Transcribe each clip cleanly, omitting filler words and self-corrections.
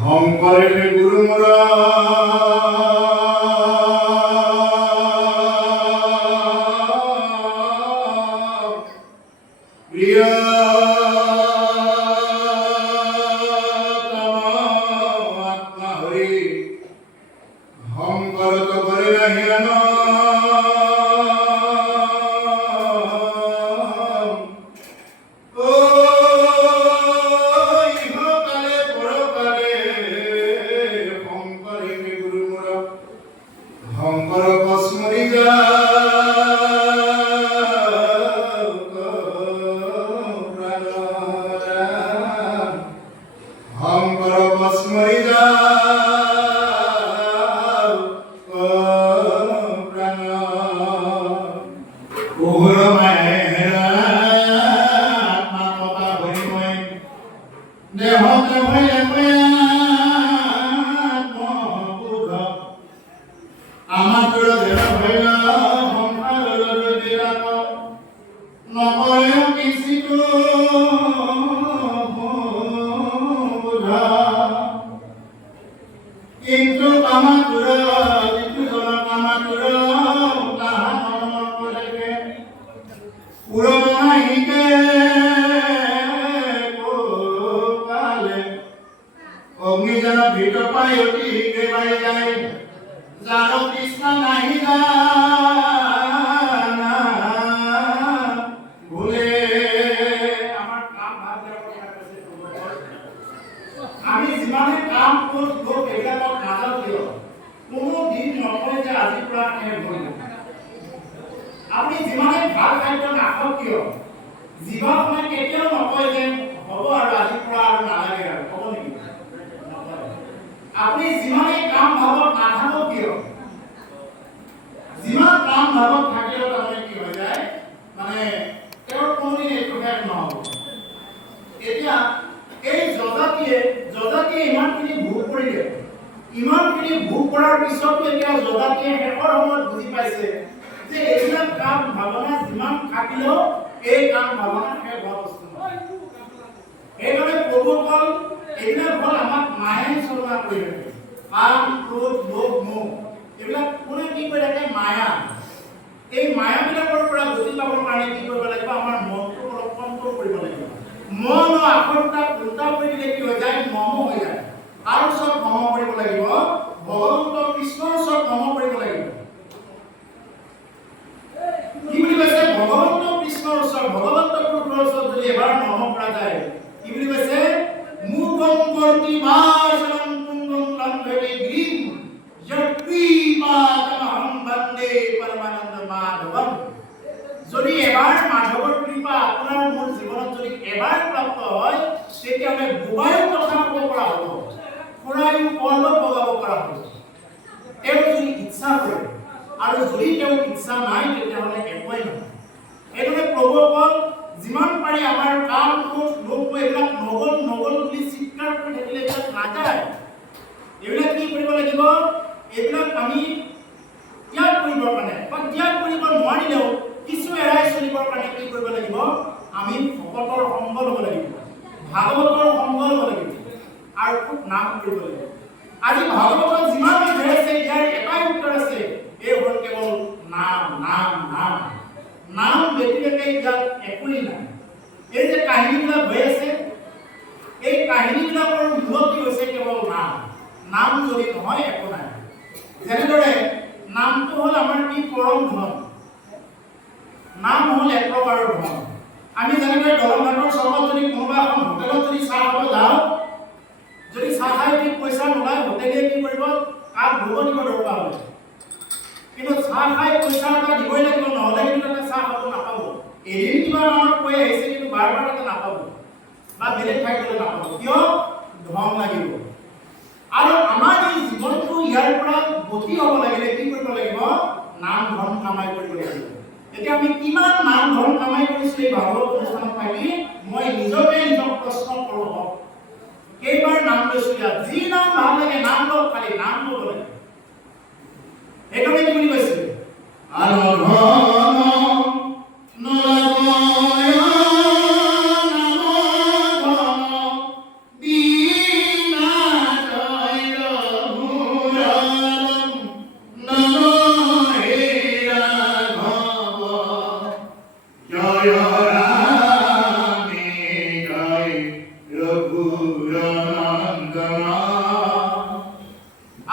শংকৰে গুৰু মোৰা প্ৰিয় আত্মা হৰি শংকৰ তবৰে নাহিয়ান শংকৰ কসমৰি যা শংকৰ কসমৰি যা পোহৰ মায়ে আত্মা তথা ভৰিময় দেহতে ভয় আমার তোরা দেনা ভয়না সংসার দিলা নকরে কিছু বুঝা কিন্তু আমার তোরা কিছু জন আমার তোরা তাহা মন করে পুরোনা হিকে কালে অগ্নিজন ভিত পাই অতি হিকে পাই যায় যার কৃষ্ণ নাহি জানা ভুলে আমার কাম ভাবে আমি যিমানে কাম কৰো লোক এবিলাক নাজানো কিয় কোনো দিন নকয় যে আজি পৰা শেষ হ'ল আপুনি যিমানে ভাল খাদ্য নাখাওক কিয় জীৱনে কেতিয়াও নকয় যে হ'ব আৰু আজি পৰা আৰু নালাগে আৰু হ'ব নেকি আপনি যিমানে কাম ভাবত নাথাকক কিয় যিমান কাম ভাবত থাকিলেও তাৰমানে কি হৈ যায় মানে তেওঁৰ কোনোদিন একো শেষ নহ'ব এতিয়া এই যজাতিয়ে ইমানখিনি ভোগ কৰিলে ইমানখিনি ভোগ কৰাৰ পিছতো এতিয়া যজাতিয়ে শেষৰ সময়ত বুজি পাইছে যে এইবিলাক কাম ভাৱনা যিমান থাকিলেও এই কাম ভাৱনা শেষ হোৱা বস্তু নহয় সেইকাৰণে প্ৰভুসকল এইবিলাক হ'ল আমাক মায়াই চলনা কৰি থাকে কাম ক্ৰোধ লোভ মোহ এইবিলাক কোনে কি কৰি থাকে মায়া এই মায়াবিলাকৰ পৰা গতি পাবৰ কাৰণে কি কৰিব লাগিব আমাৰ মনটো অলপ কণ্ট্ৰল কৰিব লাগিব মন আকৰ্ষণ উল্টা কৰি দিলে কি হৈ যায় মম হৈ যায় আৰু চব মম কৰিব লাগিব ভগৱন্ত কৃষ্ণৰ চব মম কৰিব লাগিব কি বুলি কৈছে ভগৱন্ত কৃষ্ণৰ ওচৰত ভগৱন্ত পুৰুষৰ ওচৰত যদি এবাৰ মম কৰা যায় কি বুলি কৈছে মুখম কৰ্তি ভাষণং কুন্দং লম্ভেৰি গ্ৰীম যৎকৃপাতমহং বন্দে পৰমানন্দ মাধৱম যদি এবাৰ মাধৱৰ কৃপা আপোনাৰ মোৰ জীৱনত যদি এবাৰ প্ৰাপ্ত হয় তেতিয়াহ'লে দুবাৰো কথা ক'ব পৰা হ'ব ফুৰায়ো পৰ্বত বগাব পৰা হ'ব তেওঁ যদি ইচ্ছা কৰে আৰু যদি তেওঁ ইচ্ছা নাই তেতিয়াহ'লে একোৱেই নহয় এইদৰে প্ৰভুসকল যিমান পাৰি আমাৰ কাম ক্ৰোধ লোভ এইবিলাক নগল বুলি চিৎকাৰ কৰি থাকিলে এইবিলাক নাযায় এইবিলাক কি কৰিব লাগিব এইবিলাক আমি ত্যাগ কৰিবৰ কাৰণে বা ত্যাগ কৰিব নোৱাৰিলেও কিছু এৰাই চলিবৰ কাৰণে কি কৰিব লাগিব আমি ভকতৰ সংগ ল'ব লাগিব ভাগৱতৰ সংগ ল'ব লাগিব আৰু খুব নাম কৰিব লাগিব আজি ভাগৱতত যিমান অধ্যায় আছে ইয়াৰ এটাই উত্তৰ আছে এই হ'ল কেৱল নাম নাম নাম নাম ব্যতিৰেকে ইয়াত একোৱেই নাই এই যে কাহিনীবিলাক হৈ আছে এই কাহিনীবিলাকৰ মূলত কি হৈছে কেৱল নাম নাম যদি নহয় একো নাই যেনেদৰে নামটো হ'ল আমাৰ কি পৰম ধন নাম হ'ল এক প্ৰকাৰৰ ধন আমি যেনেদৰে দলংঘাটৰ চকত যদি কোনোবা এখন হোটেলত যদি চাহ খাব যাওঁ যদি চাহ খাই যদি পইচা নোলায় হোটেলে কি কৰিব কাক ধুব দিব দৰকাৰ হ'লে কিন্তু চাহ খাই পইচা এটা দিবই লাগিব নহ'লে কিন্তু তাতে চাহ খাব নাপাব এদিন কিবা আমাক কৈ আহিছে কিন্তু বাৰ বাৰ তাতে নাপাব বা বেলেগ ঠাইত গ'লে নাপাব কিয় ধন লাগিব আৰু আমাৰ এই জীৱনটো ইয়াৰ পৰা গতি হ'ব লাগিলে কি কৰিব লাগিব নাম ধন কামাই কৰিব লাগিব এতিয়া আমি কিমান নাম ধন কামাই কৰিছো এই ভাগৱত অনুষ্ঠানত থাকি মই নিজকে নিজক প্ৰশ্ন কৰোঁ কেইবাৰ নাম লৈছো ইয়াত যি নাম ভাল লাগে নাম লওক খালি নাম ল'ব লাগে সেইকাৰণে কি বুলি কৈছে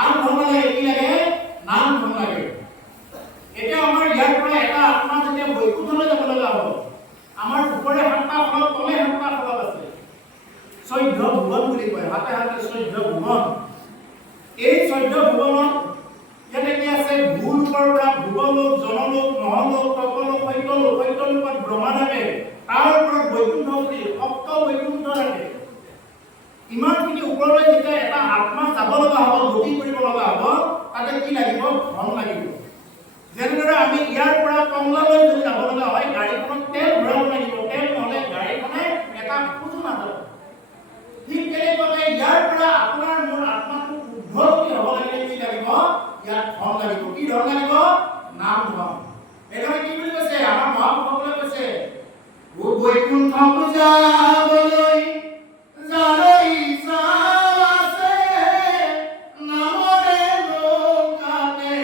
আৰ ভাল লাগে কি লাগে নাম ভাল লাগে এটা আমাৰ ইয়াৰ পৰা এটা আত্মা যেতিয়া বৈকুণ্ঠলৈ যাব লগা হ'ব আমাৰ ওপৰে 7টা ফলক তলে 7টা ফলক আছে 14 ভুৱন বুলি কয় হাতে হাতে 14 ভুৱন এই 14 ভুৱনত ইয়াতে কি আছে ভূলোকৰ পৰা ভূগোলোক জনলোক মহলোক তপলোক সত্যলোকত ব্ৰহ্মা থাকে তাৰ ওপৰত বৈকুণ্ঠ বুলি সপ্ত বৈকুণ্ঠ থাকে ইমানখিনি ওপৰলৈ যেতিয়া এটা আত্মা যাব লগা হ'ব গতি কৰিব লগা হ'ব তাতে কি লাগিব ধন লাগিব যেনেদৰে আমি ইয়াৰ পৰা কমলালৈ যদি যাব লগা হয় গাড়ীখনত তেল ভৰাব লাগিব তেল নহ'লে গাড়ীখনে এটা খোজো নাযাব ঠিক তেনেকৈ ইয়াৰ পৰা আপোনাৰ মোৰ আত্মাটো উদ্ধতি হ'ব লাগিলে কি লাগিব ইয়াত ধন লাগিব কি ধন লাগিব নাম ধন এখানে কি বুলি কৈছে আমাৰ মহাপুৰুষসকলে কৈছে ও বৈকুণ্ঠ পূজাবলৈ যালৈ আছে নামৰে লোকাতে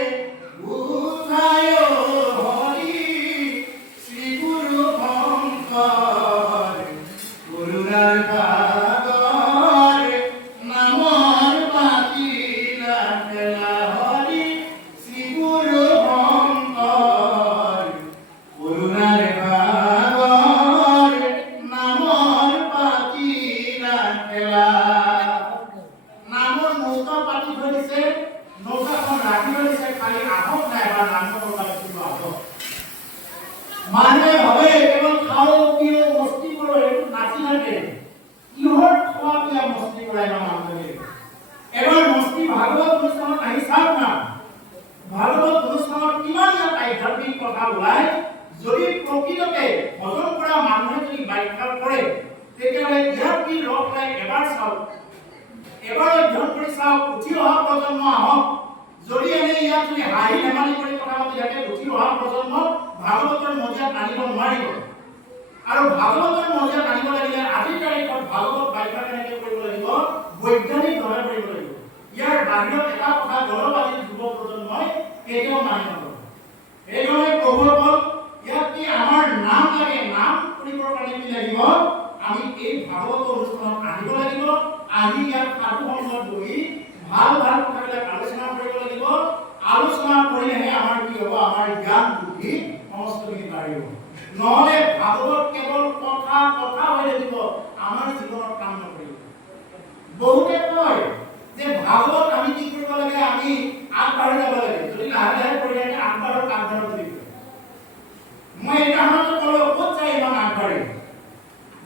বুঝায় হৰি শ্ৰী গুৰু শংকৰ গুৰুৰাৰ ভাগৰ নামৰ পাতিলা খেলা হৰি শ্ৰী গুৰু শংকৰ গুৰুৰাৰ ভাগৰ নামৰ পাতিলা খেলা নামৰ নৌকা পাতি ধৰিছে নৌকাখন ৰাখি ধৰিছে খালি আহক নাই বা নামৰ নৌকা পাতিব আহক মানে ভাবে কেৱল খাও পিও মস্তি কৰো এইটো নাচি থাকে কিহৰ খোৱা পিয়া মস্তি কৰাই না মানুহে এবাৰ মস্তি ভাগৱত অনুষ্ঠানত আহি চাওক না ভাগৱত অনুষ্ঠানত কিমান আধ্যাত্মিক কথা ওলাই যদি প্ৰকৃততে ভজন কৰা মানুহে যদি ব্যাখ্যা কৰে তেতিয়াহ'লে ইয়াত কি ৰস নাই এবাৰ চাওক এবাৰ অধ্যয়ন কৰি চাওক উঠি অহা প্ৰজন্ম আহক যদি এনে ইয়াত যদি হাঁহি ধেমালি কৰি কথা পাতি থাকে উঠি অহা প্ৰজন্ম ভাগৱতৰ মজিয়াত আনিব নোৱাৰিব আৰু ভাগৱতৰ মজিয়াত আনিব লাগিলে আজিৰ তাৰিখত ভাগৱত ব্যাখ্যা কেনেকৈ কৰিব লাগিব বৈজ্ঞানিকভাৱে কৰিব লাগিব ইয়াৰ বাহিৰত এটা কথা গলবাদী যুৱ প্ৰজন্মই কেতিয়াও মানি নলয় এইদৰে প্ৰভুসকল ইয়াত কি আমাৰ নাম লাগে নাম কৰিবৰ কাৰণে কি লাগিব আমি এই ভাগৱত অনুষ্ঠানত আহিব লাগিব আহি ইয়াত সাধু সংগত বহি ভাল ভাল কথাবিলাক আলোচনা কৰিব লাগিব আলোচনা কৰিলেহে আমাৰ কি হ'ব আমাৰ জ্ঞান বুদ্ধি সমস্তখিনি বাঢ়িব নহ'লে ভাগৱত কেৱল কথা হৈ থাকিব আমাৰ জীৱনত কাম নকৰিব বহুতে কয় যে ভাগৱত আমি কি কৰিব লাগে আমি আগবাঢ়ি যাব লাগে যদি লাহে লাহে কৰি থাকে আগবাঢ়ি থাকিব মই এটা সময়ত ক'লো ক'ত যায় ইমান আগবাঢ়ি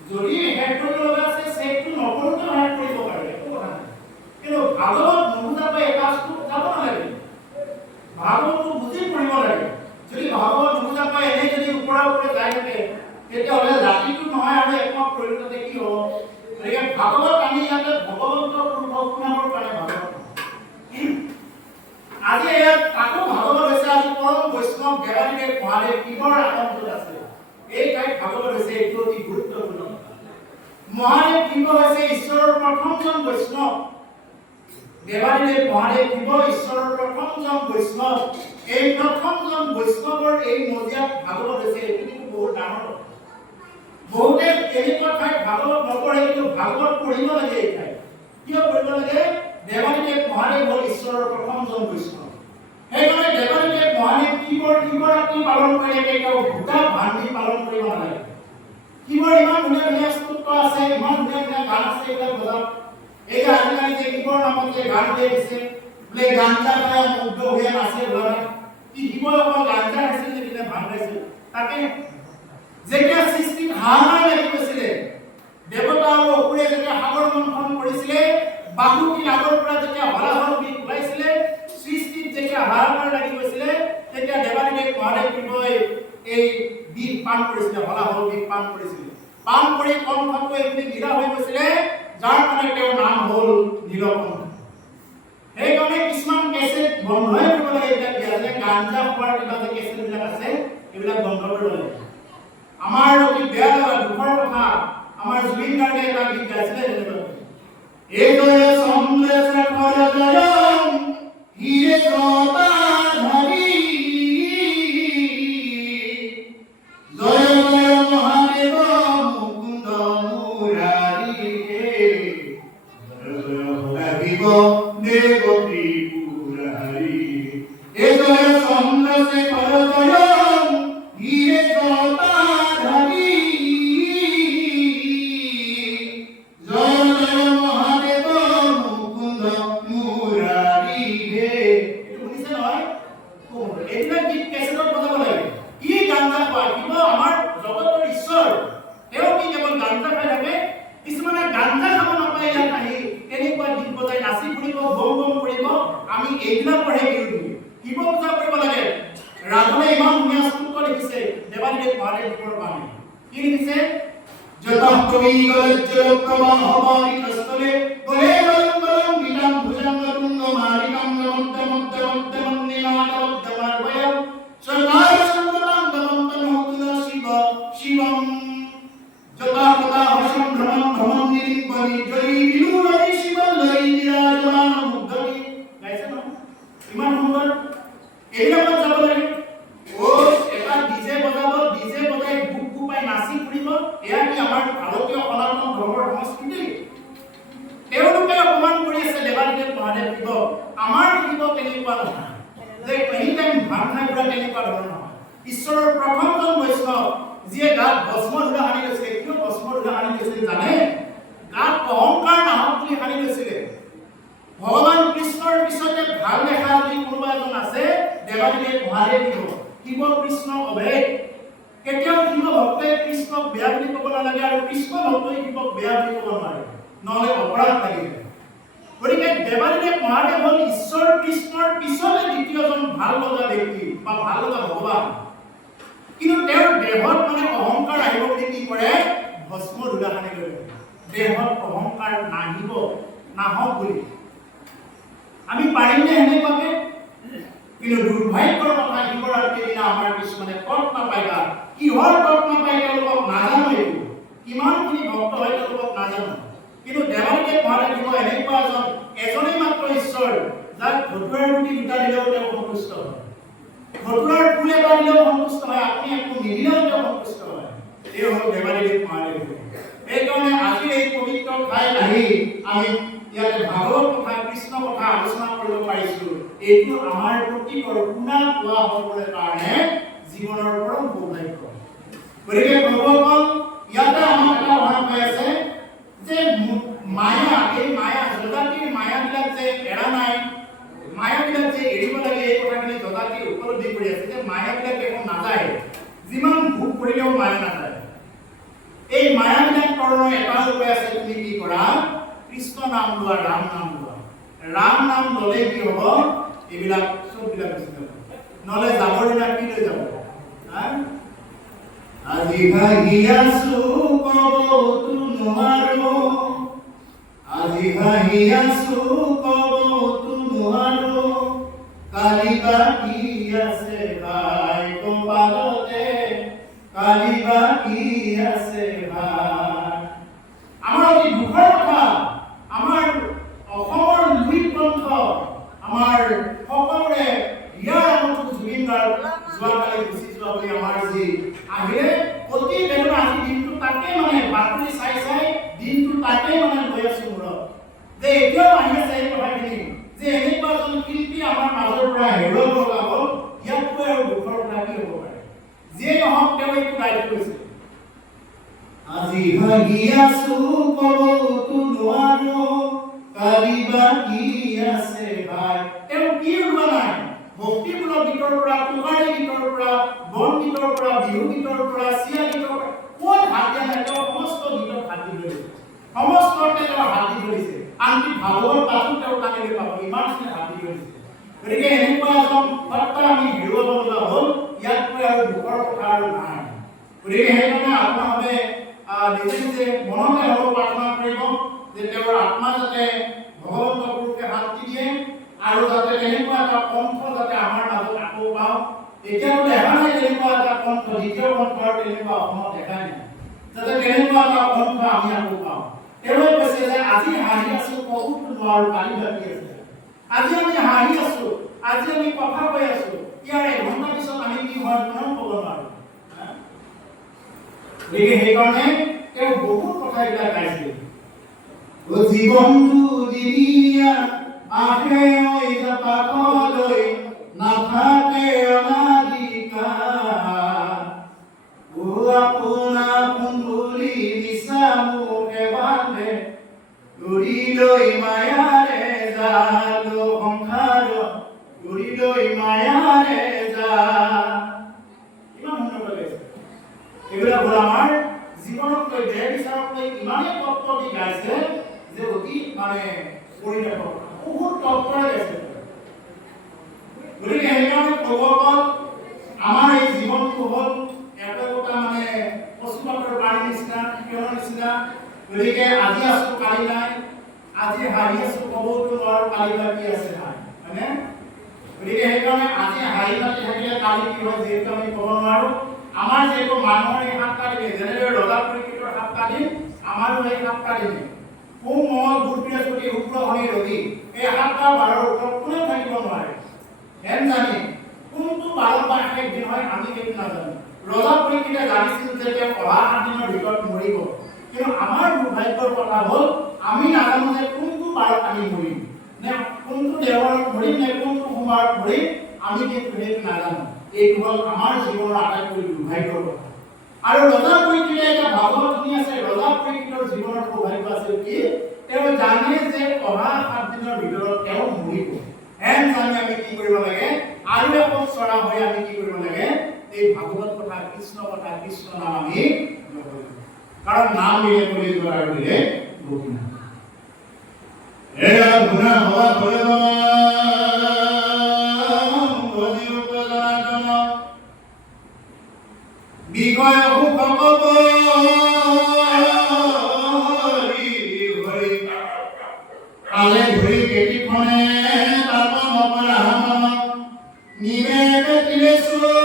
যদি হেড কৰিব লগা আছে চেকটো নকৰোঁতে হেড কৰিব পাৰে একো কথা নাই কিন্তু ভাগৱত নুবুজাকৈ এটা স্কুপ যাব নালাগে ভাগৱতটো বুজি পঢ়িব লাগে যদি ভাগৱত নুবুজাকৈ এনেই যদি ওপৰে যাই থাকে তেতিয়াহ'লে ৰাতিটো নহয় আৰু একমাত্ৰ পৰিণততে কি হ'ব গতিকে ভাগৱত আমি ইয়াতে ভগৱন্তৰ অনুভৱ শুনাবৰ কাৰণে ভাগৱত আজি ইয়াত তাকো ভাগৱত হৈছে আজি পৰম বৈষ্ণৱ দেৱাদেৱ মহাদেৱ শিৱৰ আগমনত আছে এই ঠাইত ভাগৱত হৈছে এইটো অতি গুৰুত্বপূৰ্ণ মহাদেৱ শিৱ হৈছে ঈশ্বৰৰ প্ৰথমজন বৈষ্ণৱ দেৱাদেৱ মহাদেৱ শিৱ ঈশ্বৰৰ প্ৰথমজন বৈষ্ণৱ এই প্ৰথমজন বৈষ্ণৱৰ এই মজিয়াত ভাগৱত হৈছে এইটো বহুত ডাঙৰ বহুতে এনেকুৱা ঠাইত ভাগৱত নপঢ়ে কিন্তু ভাগৱত পঢ়িব লাগে এই ঠাইত কিয় পঢ়িব লাগে দেৱাদেৱ মহাদেৱ হ'ল ঈশ্বৰৰ প্ৰথমজন বৈষ্ণৱ সেইকাৰণে দেৱাদেৱ মহাদেৱ শিৱৰাত্ৰি পালন কৰিলে কেতিয়াও ভূতা ভান্দি পালন কৰিব নালাগে শিৱৰ ইমান ধুনীয়া স্তোত্ৰ আছে ইমান ধুনীয়া গান আছে এইবিলাক বজাওক এই আজিকালি যে শিৱৰ নামত যে গান দিয়ে দিছে বোলে গাঞ্জা খাই মুগ্ধ হৈ নাচে বোলা কি শিৱই অকল গাঞ্জা খাইছিল নে ভাং খাইছিল তাকে যেতিয়া সৃষ্টিত হাহাকাৰ লাগি গৈছিলে দেৱতা আৰু অসুৰে যেতিয়া সাগৰ মন্থন কৰিছিলে বাসুকী আগৰ পৰা যেতিয়া হলাহল বিষ ওলাইছিলে সৃষ্টিত যেতিয়া হাহাকাৰ লাগি গৈছিলে তেতিয়া দেৱাদেৱ মহাদেৱ শিৱই এই বিষ পান কৰিছিলে হলাহল বিষ পান কৰিছিলে পান কৰি কণ্ঠটো এইখিনি নীলা হৈ গৈছিলে যাৰ কাৰণে তেওঁৰ নাম হ'ল নীলকণ্ঠ সেইকাৰণে কিছুমান কেছেট বন্ধই কৰিব লাগে এইবিলাক দিয়া যে গাঞ্জা খোৱাৰ কিবা যে কেছেটবিলাক আছে এইবিলাক বন্ধ কৰিব লাগে আমাৰ অতি বেয়া লগা দুখৰ কথা আমাৰ জুবিন গাৰ্গে এটা গীত গাইছিলে এইদৰে চন্দ্ৰশেখৰ জয়ম হিৰে শ্ৰোতা ধৰি জয় জয় মহাদেৱ মুকুন্দ মুৰাৰী জয় জয় শিব দেব ত্রিপুরারি এ জয় চন্দ্রশেখর জয় হীরে জটাধারী জয় জয় মহাদেব মুকুন্দ মুরারি হে এটো শুনিছে নহয় এইবিলাক গীত কেছেটত বজাব লাগে কি গাঞ্জা পায় কিন্তু আমাৰ জগতৰ ঈশ্বৰ তেওঁ কি কেৱল গাঞ্জা খাই থাকে কিছুমানে গাঞ্জা খাব নাপায় ইয়াত আহি এনেকুৱা গীত বজাই নাচি ফুৰিব বম বম কৰিব আমি এইবিলাকৰহে বিৰোধী শিৱ পূজা কৰিব লাগে ৰাজনে ইমান ধুনীয়া স্তোত্ৰ লিখিছে দেৱাদেৱ মহাদেৱৰ কাৰণে কি লিখিছে যতঃ কবি গলজ্জল প্রবাহবারি কস্তলে বলে বলম বলম বিলম ভুজঙ্গ তুঙ্গ মারিকম নমদ্দ মদ্দ মদ্দ মন্দিরাদবদ্দমার্বয়ম সদায় সঙ্গতম দমন্তন হতুন শিব শিবম যতঃ তথা হর্ষম ভ্রমম ভ্রমম নিরিম্বনি জয়ী বিনুরবি শিবল্লয়ী বিরাজমান মুগ্ধবি গাইছে ন ইমান সুন্দৰ এইবিলাকত যাব লাগে ও এটা ডিজে বজাব ডিজে বজাই বুক বুপাই নাচি ফুৰিব এয়া কি আমাৰ ভাৰতীয় সনাতন ধৰ্মৰ সংস্কৃতি তেওঁলোকে অপমান কৰি আছে দেৱাদেৱ মহাদেৱ শিৱ আমাৰ শিৱ তেনেকুৱা নহয় যে এনি টাইম ভাওনা কৰা তেনেকুৱা ধৰণৰ নহয় ঈশ্বৰৰ প্ৰথমজন বৈষ্ণৱ যিয়ে গাত ভস্ম ধূলা সানি লৈছিলে কিয় ভস্ম ধূলা সানি লৈছিলে জানে গাত অহংকাৰ নাহক বুলি সানি লৈছিলে ভগৱান কৃষ্ণৰ পিছতে ভাল দেখা যদি কোনোবা এজন আছে দেৱাদেৱ মহাদেৱ শিৱ কৃষ্ণ অভেদ কেতিয়াও শিৱ ভক্তই কৃষ্ণক বেয়া বুলি ক'ব নালাগে আৰু কৃষ্ণ ভক্তই শিৱক বেয়া বুলি ক'ব নোৱাৰে নহ'লে অপৰাধ লাগিব গতিকে দেৱাদেৱ মহাদেৱ হ'ল ঈশ্বৰ কৃষ্ণৰ পিছতে দ্বিতীয়জন ভাল লগা ব্যক্তি বা ভাল লগা ভগৱান কিন্তু তেওঁৰ দেহত মানে অহংকাৰ আহিব বুলি কি কৰে ভস্ম ধূলা সানি লৈ দেহত অহংকাৰ নাহিব নাহক বুলি আমি পাৰিমনে এনেকুৱাকে কিন্তু দুৰ্ভাগ্যৰ কথা শিৱৰাত্ৰিৰ দিনা আমাৰ কিছুমানে তৎ নাপাইগা কিহৰ তৎ নাপাই তেওঁলোকক নাজানো এইটো কিমানখিনি ভক্ত হয় তেওঁলোকক নাজানো কিন্তু দেৱাদেৱ মহাদেৱ এনেকুৱা এজনেই মাত্ৰ ঈশ্বৰ যাক ধতুৰাৰ গুটি দুটা দিলেও তেওঁ সন্তুষ্ট হয় ধতুৰাৰ ফুল এটা দিলেও সন্তুষ্ট হয় আপুনি একো নিদিলেও তেওঁ সন্তুষ্ট হয় এই হ'ল দেৱাদেৱ মহাদেৱ এইকাৰণে আজি এই পবিত্ৰ ঠাইত আহি আমি ইয়াতে ভাগৱত কথা কৃষ্ণ কথা আলোচনা কৰিব পাৰিছো এইটো আমাৰ প্ৰতীকৰ পুনা পোৱা হ'বৰ কাৰণে জীৱনৰ পৰম সৌভাগ্য গতিকে ভগৱান ইয়াতে আমাক এটা কথা কৈ আছে যে মায়া এই মায়া জগতিৰ মায়াবিলাক যে এৰা নাই মায়াবিলাক যে এৰিব লাগে এই কথাখিনি জগতিৰ উপলব্ধি কৰি আছে যে মায়াবিলাক দেখোন নাযায় যিমান ভোগ কৰিলেও মায়া নাযায় এই মায়াবিলাক তৰণৰ এটা উপায় আছে তুমি কি কৰা কৃষ্ণ নাম লোৱা ৰাম নাম ল'লে কি হ'ব এইবিলাক চববিলাক গুচি যাব নহ'লে যাবৰ দিনা কি লৈ যাব আজি ভাগি আছো কবতো নোৱাৰো আজি ভাগি আছো কবতো নোৱাৰো কালি বাকী আছে ভাই কপালতে কালি বাকী আছে ভাই আমাৰ অতি দুখৰ কথা আমাৰ অসমৰ লুইত গ্ৰন্থ আমাৰ সকলোৰে ইয়াৰ আমতো জুবিন গাৰ্গ যোৱাকালি গুচি যোৱা বুলি আমাৰ যি আহিলে অতি বেদনা আজি দিনটো তাকে মানে বাতৰি চাই দিনটো তাকে মানে লৈ আছো মূৰত যে এতিয়াও আহি আছে এই কথাখিনি যে এনেকুৱা এজন শিল্পী আমাৰ মাজৰ পৰা হেৰুৱাব লগা হ'ল ইয়াতকৈ আৰু দুখৰ কথা কি হ'ব পাৰে যিয়ে নহওক তেওঁ এইটো দায়িত্ব লৈছে আজি ভাগি আছো কবতো নোৱাৰো কালি বাকী আছে ভাই তেওঁ কি ওলোৱা নাই ভক্তিমূলক গীতৰ পৰা কুমাৰী গীতৰ পৰা বন গীতৰ পৰা বিহু গীতৰ পৰা চিয়া গীতৰ পৰা কোন হাত দিয়া নাই তেওঁ সমস্ত গীতত হাত দি ধৰিছে সমস্ততে তেওঁ হাত দি ধৰিছে আনকি ভাগৱত পাঠো তেওঁ টানিলে পাব ইমানখিনি হাত দি ধৰিছে গতিকে এনেকুৱা এজন সত্তা আমি হেৰুৱাব লগা হ'ল ইয়াতকৈ আৰু দুখৰ কথা আৰু নাই গতিকে সেইকাৰণে আপোনালোকে নিজে নিজে মনতে হ'লেও প্ৰাৰ্থনা কৰিব যে তেওঁৰ আত্মা যাতে ভগৱন্ত পুৰুষে শান্তি দিয়ে আৰু যাতে তেনেকুৱা এটা পন্থ যাতে আমাৰ মাজত আকৌ পাওঁ এতিয়াও দেখা নাই তেনেকুৱা এটা পন্থ দ্বিতীয় পন্থ আৰু তেনেকুৱা অসমত দেখা নাই যাতে তেনেকুৱা এটা পন্থ আমি আকৌ পাওঁ তেওঁ কৈছে যে আজি হাঁহি আছো কবতো নোৱাৰো কালি বাকী আছে আজি আমি হাঁহি আছো আজি আমি কথা কৈ আছো ইয়াৰ এঘণ্টা পিছত আমি কি হয় কোনেও ক'ব নোৱাৰো গতিকে সেইকাৰণে তেওঁ বহুত কথা এইবিলাক গাইছিল জীবনটো দিনিয়া তৎপৰে আছে গতিকে সেইকাৰণে ভগৱান আমাৰ এই জীৱনটো হ'ল একোটা মানে পশুপাতৰ পানী নিচিনা কিয়ৰ নিচিনা গতিকে আজি আছো কালি নাই আজি হাঁহি আছো ক'বতো নোৱাৰো কালি বা কি আছে নাই হয়নে গতিকে সেইকাৰণে আজি হাঁহি মাতি থাকিলে কালি কি হয় যিহেতু আমি ক'ব নোৱাৰো আমাৰ যিহেতু মানুহৰ এই 7টা দিন যেনেদৰে ৰজা পৰিকৃতৰ 7টা দিন আমাৰো এই 7টা দিন সোম মঙল বুধ বৃহস্পতি শুক্ৰ শনি ৰবি এই 7টা বাৰৰ ওপৰত কোনেও থাকিব নোৱাৰে হেন জানি কোনটো বাৰৰ বা শেষ দিন হয় আমি সেইটো নাজানো ৰজা পৰিকৃতে জানিছিল যে তেওঁ অহা 7 দিনৰ ভিতৰত মৰিব কিন্তু আমাৰ দুৰ্ভাগ্যৰ কথা হ'ল আমি নাজানো যে কোনটো বাৰত আমি মৰিম নে কোনটো দেওবাৰত মৰিম নে কোনটো সোমবাৰত মৰিম আমি কিন্তু সেইটো নাজানো এইটো হ'ল আমাৰ জীৱনৰ আটাইতকৈ দুৰ্ভাগ্যৰ কথা আৰু ৰজা পৰিকৃতে এটা ভাগৱত শুনি আছে ৰজা পৰিকৃতৰ জীৱনৰ সৌভাগ্য আছিল কি তেওঁ জানে যে অহা 7 দিনৰ ভিতৰত তেওঁ মৰিব হেন জানি আমি কি কৰিব লাগে আৰু এখন চৰা হৈ আমি কি কৰিব লাগে এই ভাগৱত কথা কৃষ্ণ নাম আমি ল'ব লাগে কাৰণ নাম দিলে কৰি যোৱাৰ দিলে গতি নাই এয়া গুণা হোৱা ভগৱান ভজি উপজনাতন বিকয় ভগৱ কালে ধৰি কেটিখনে তাপন অপৰাহন নিবেদ তিলেশ্বলে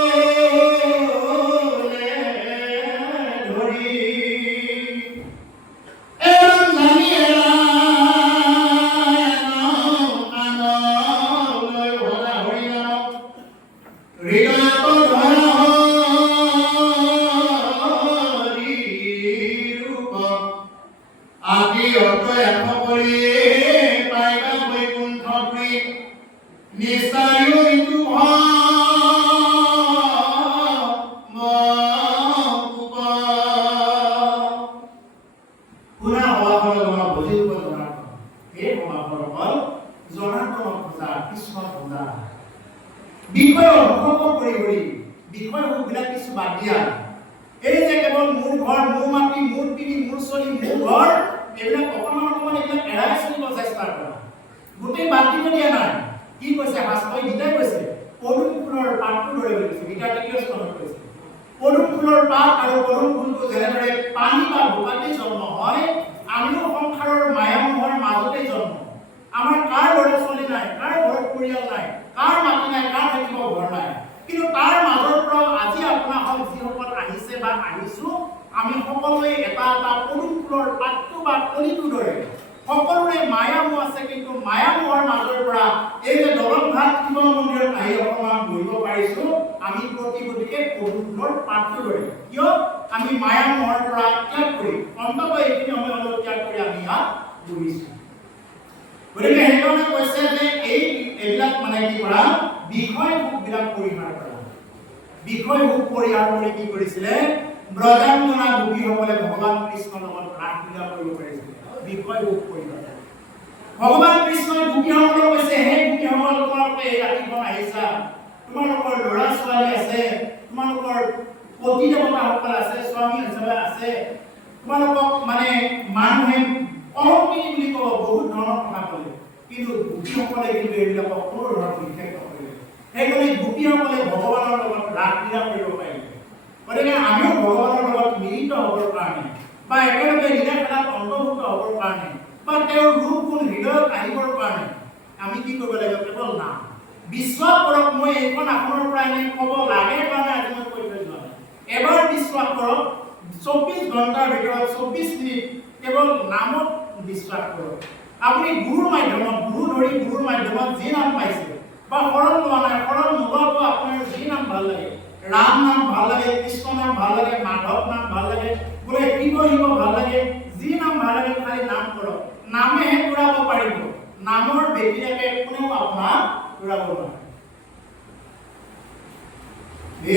ধৰি এৰম জানি আনলৈ ভৰা হৰি নাম হৃদয়ত ধৰা হৰি ৰূপ আদি অৰ্থ এশ কৰি পাইবা বৈকুণ্ঠ প্ৰী নিচায়ো ইটো পুনা হোৱা ফল জনা বুজি জনা এই সমাপৰ ফল জনাৰ্দন পূজা কৃষ্ণ পূজা বিষয় অনুভৱ কৰি বিষয় বিলাক কিছু বাদ দিয়া এই যে কেৱল মোৰ ঘৰ মোৰ মাটি মোৰ পিনি মোৰ চলি মোৰ ঘৰ এইবিলাক অকণমান এইবিলাক এৰাই চলিব চেষ্টা কৰা গোটেই বাদ দিব দিয়া নাই কি কৈছে শাস্ত্ৰই গীতাই কৈছে পদুম ফুলৰ পাতটো ধৰে বুলি কৈছে গীতা তৃতীয় স্কন্ধত কৈছে পদুম ফুলৰ পাত আৰু পদুম ফুলটো যেনেদৰে পানী বা বোকাতে জন্ম হয় আমিও সংসাৰৰ মায়ামোহৰ মাজতে জন্ম আমাৰ কাৰ ঘৰত চলি নাই কাৰ ঘৰত পৰিয়াল নাই কাৰ মাটি নাই কাৰ থাকিব ঘৰ নাই কিন্তু তাৰ মাজৰ পৰা আজি আপোনাসক যিসকল আহিছে বা আহিছো আমি সকলোৱে এটা পদুম ফুলৰ পাতটো বা কলিটো দৰে সকলোৰে মায়ামোহ আছে কিন্তু মায়ামোহৰ মাজৰ পৰা এই যে দলংঘাট শিৱ মন্দিৰত আহি অকণমান বহিব পাৰিছো আমি প্ৰতিগতিকে পদুম ফুলৰ পাতটো দৰে কিয় আমি মায়ামোহৰ পৰা ত্যাগ কৰি অন্ততঃ এইখিনি সময় হ'লেও ত্যাগ কৰি আমি ইয়াত বহিছো গতিকে সেইকাৰণে কৈছে যে এইবিলাক মানে কি কৰা বিষয় ভোগবিলাক পৰিহাৰ কৰা বিষয় ভোগ পৰিহাৰ কৰি কি কৰিছিলে ব্ৰজাংগনা গোপীসকলে ভগৱান কৃষ্ণৰ লগত ৰাসলীলা কৰিব পাৰিছিলে বিষয় ভোগ পৰিহাৰ ভগৱান কৃষ্ণই গোপীসকলক কৈছে হে গোপীসকল তোমালোকে এই ৰাতিখন আহিছা তোমালোকৰ ল'ৰা ছোৱালী আছে তোমালোকৰ পতি দেৱতাসকল আছে স্বামী হিচাপে আছে তোমালোকক মানে মানুহে অহংকাৰী বুলি ক'ব বহুত ধৰণৰ কথা ক'লে কিন্তু গোপীসকলে কিন্তু এইবিলাকক কোনো ধৰণৰ বিশেষ নকৰিলে সেইকাৰণে গোপীসকলে ভগৱানৰ লগত ৰাসলীলা কৰিব পাৰিলে গতিকে আমিও ভগৱানৰ লগত মিলিত হ'বৰ কাৰণে বা একেলগে লীলা খেলাত অন্তৰ্ভুক্ত হ'বৰ কাৰণে বা তেওঁৰ ৰূপ গুণ হৃদয়ত আহিবৰ কাৰণে আমি কি কৰিব লাগিব কেৱল নাম বিশ্বাস কৰক মই এইখন আসনৰ পৰা এনে ক'ব লাগে কাৰণে আজি মই কৈ থৈ যোৱা নাই এবাৰ বিশ্বাস কৰক 24 ঘণ্টাৰ ভিতৰত 24 মিনিট কেৱল নামত বিশ্বাস কৰক আপুনি গুৰুৰ মাধ্যমত গুৰুৰ মাধ্যমত যি নাম পাইছে বা শৰণ লোৱা নাই শৰণ নোলোৱাটো আপোনাৰ যি নাম ভাল লাগে ৰাম নাম ভাল লাগে কৃষ্ণ নাম ভাল লাগে মাধৱ নাম ভাল লাগে বোলে শিৱ ভাল লাগে যি নাম ভাল লাগে খালি নাম কৰক নামেহে ঘূৰাব পাৰিব নামৰ ব্যতিৰেকে কোনেও আপোনাক ঘূৰাব নোৱাৰে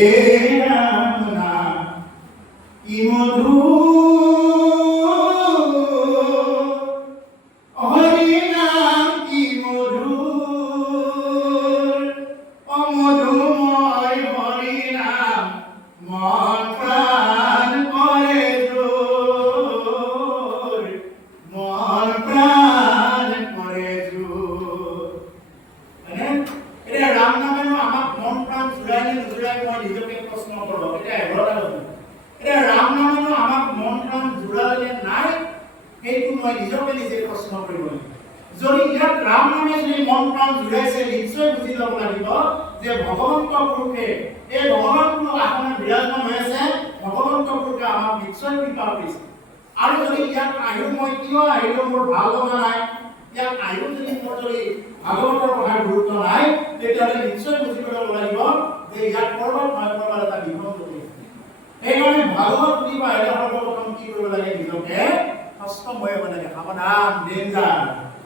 এই ৰাম নাম কি মধুৰ আসমান জুৰাইছে নিশ্চয় বুজি ল'ব লাগিব যে ভগৱন্ত পুৰুষে এই ভগৱান পুৰুষ আসনত বিৰাজমান হৈ আছে ভগৱন্ত পুৰুষে আমাক নিশ্চয় কৃপা কৰিছে আৰু যদি ইয়াত আহিও মই কিয় আহিলো মোৰ ভাল লগা নাই ইয়াত আহিও যদি মোৰ যদি ভাগৱতৰ কথা গুৰুত্ব নাই তেতিয়াহ'লে নিশ্চয় বুজি ল'ব লাগিব যে ইয়াত কৰবাত নহয় কৰবাত এটা বিভ্ৰম ঘটি আছে সেইকাৰণে ভাগৱত কৃপা আহিলে সৰ্বপ্ৰথম কি কৰিব লাগে নিজকে সষ্টময় হ'ব লাগে সাৱধান ডেঞ্জাৰ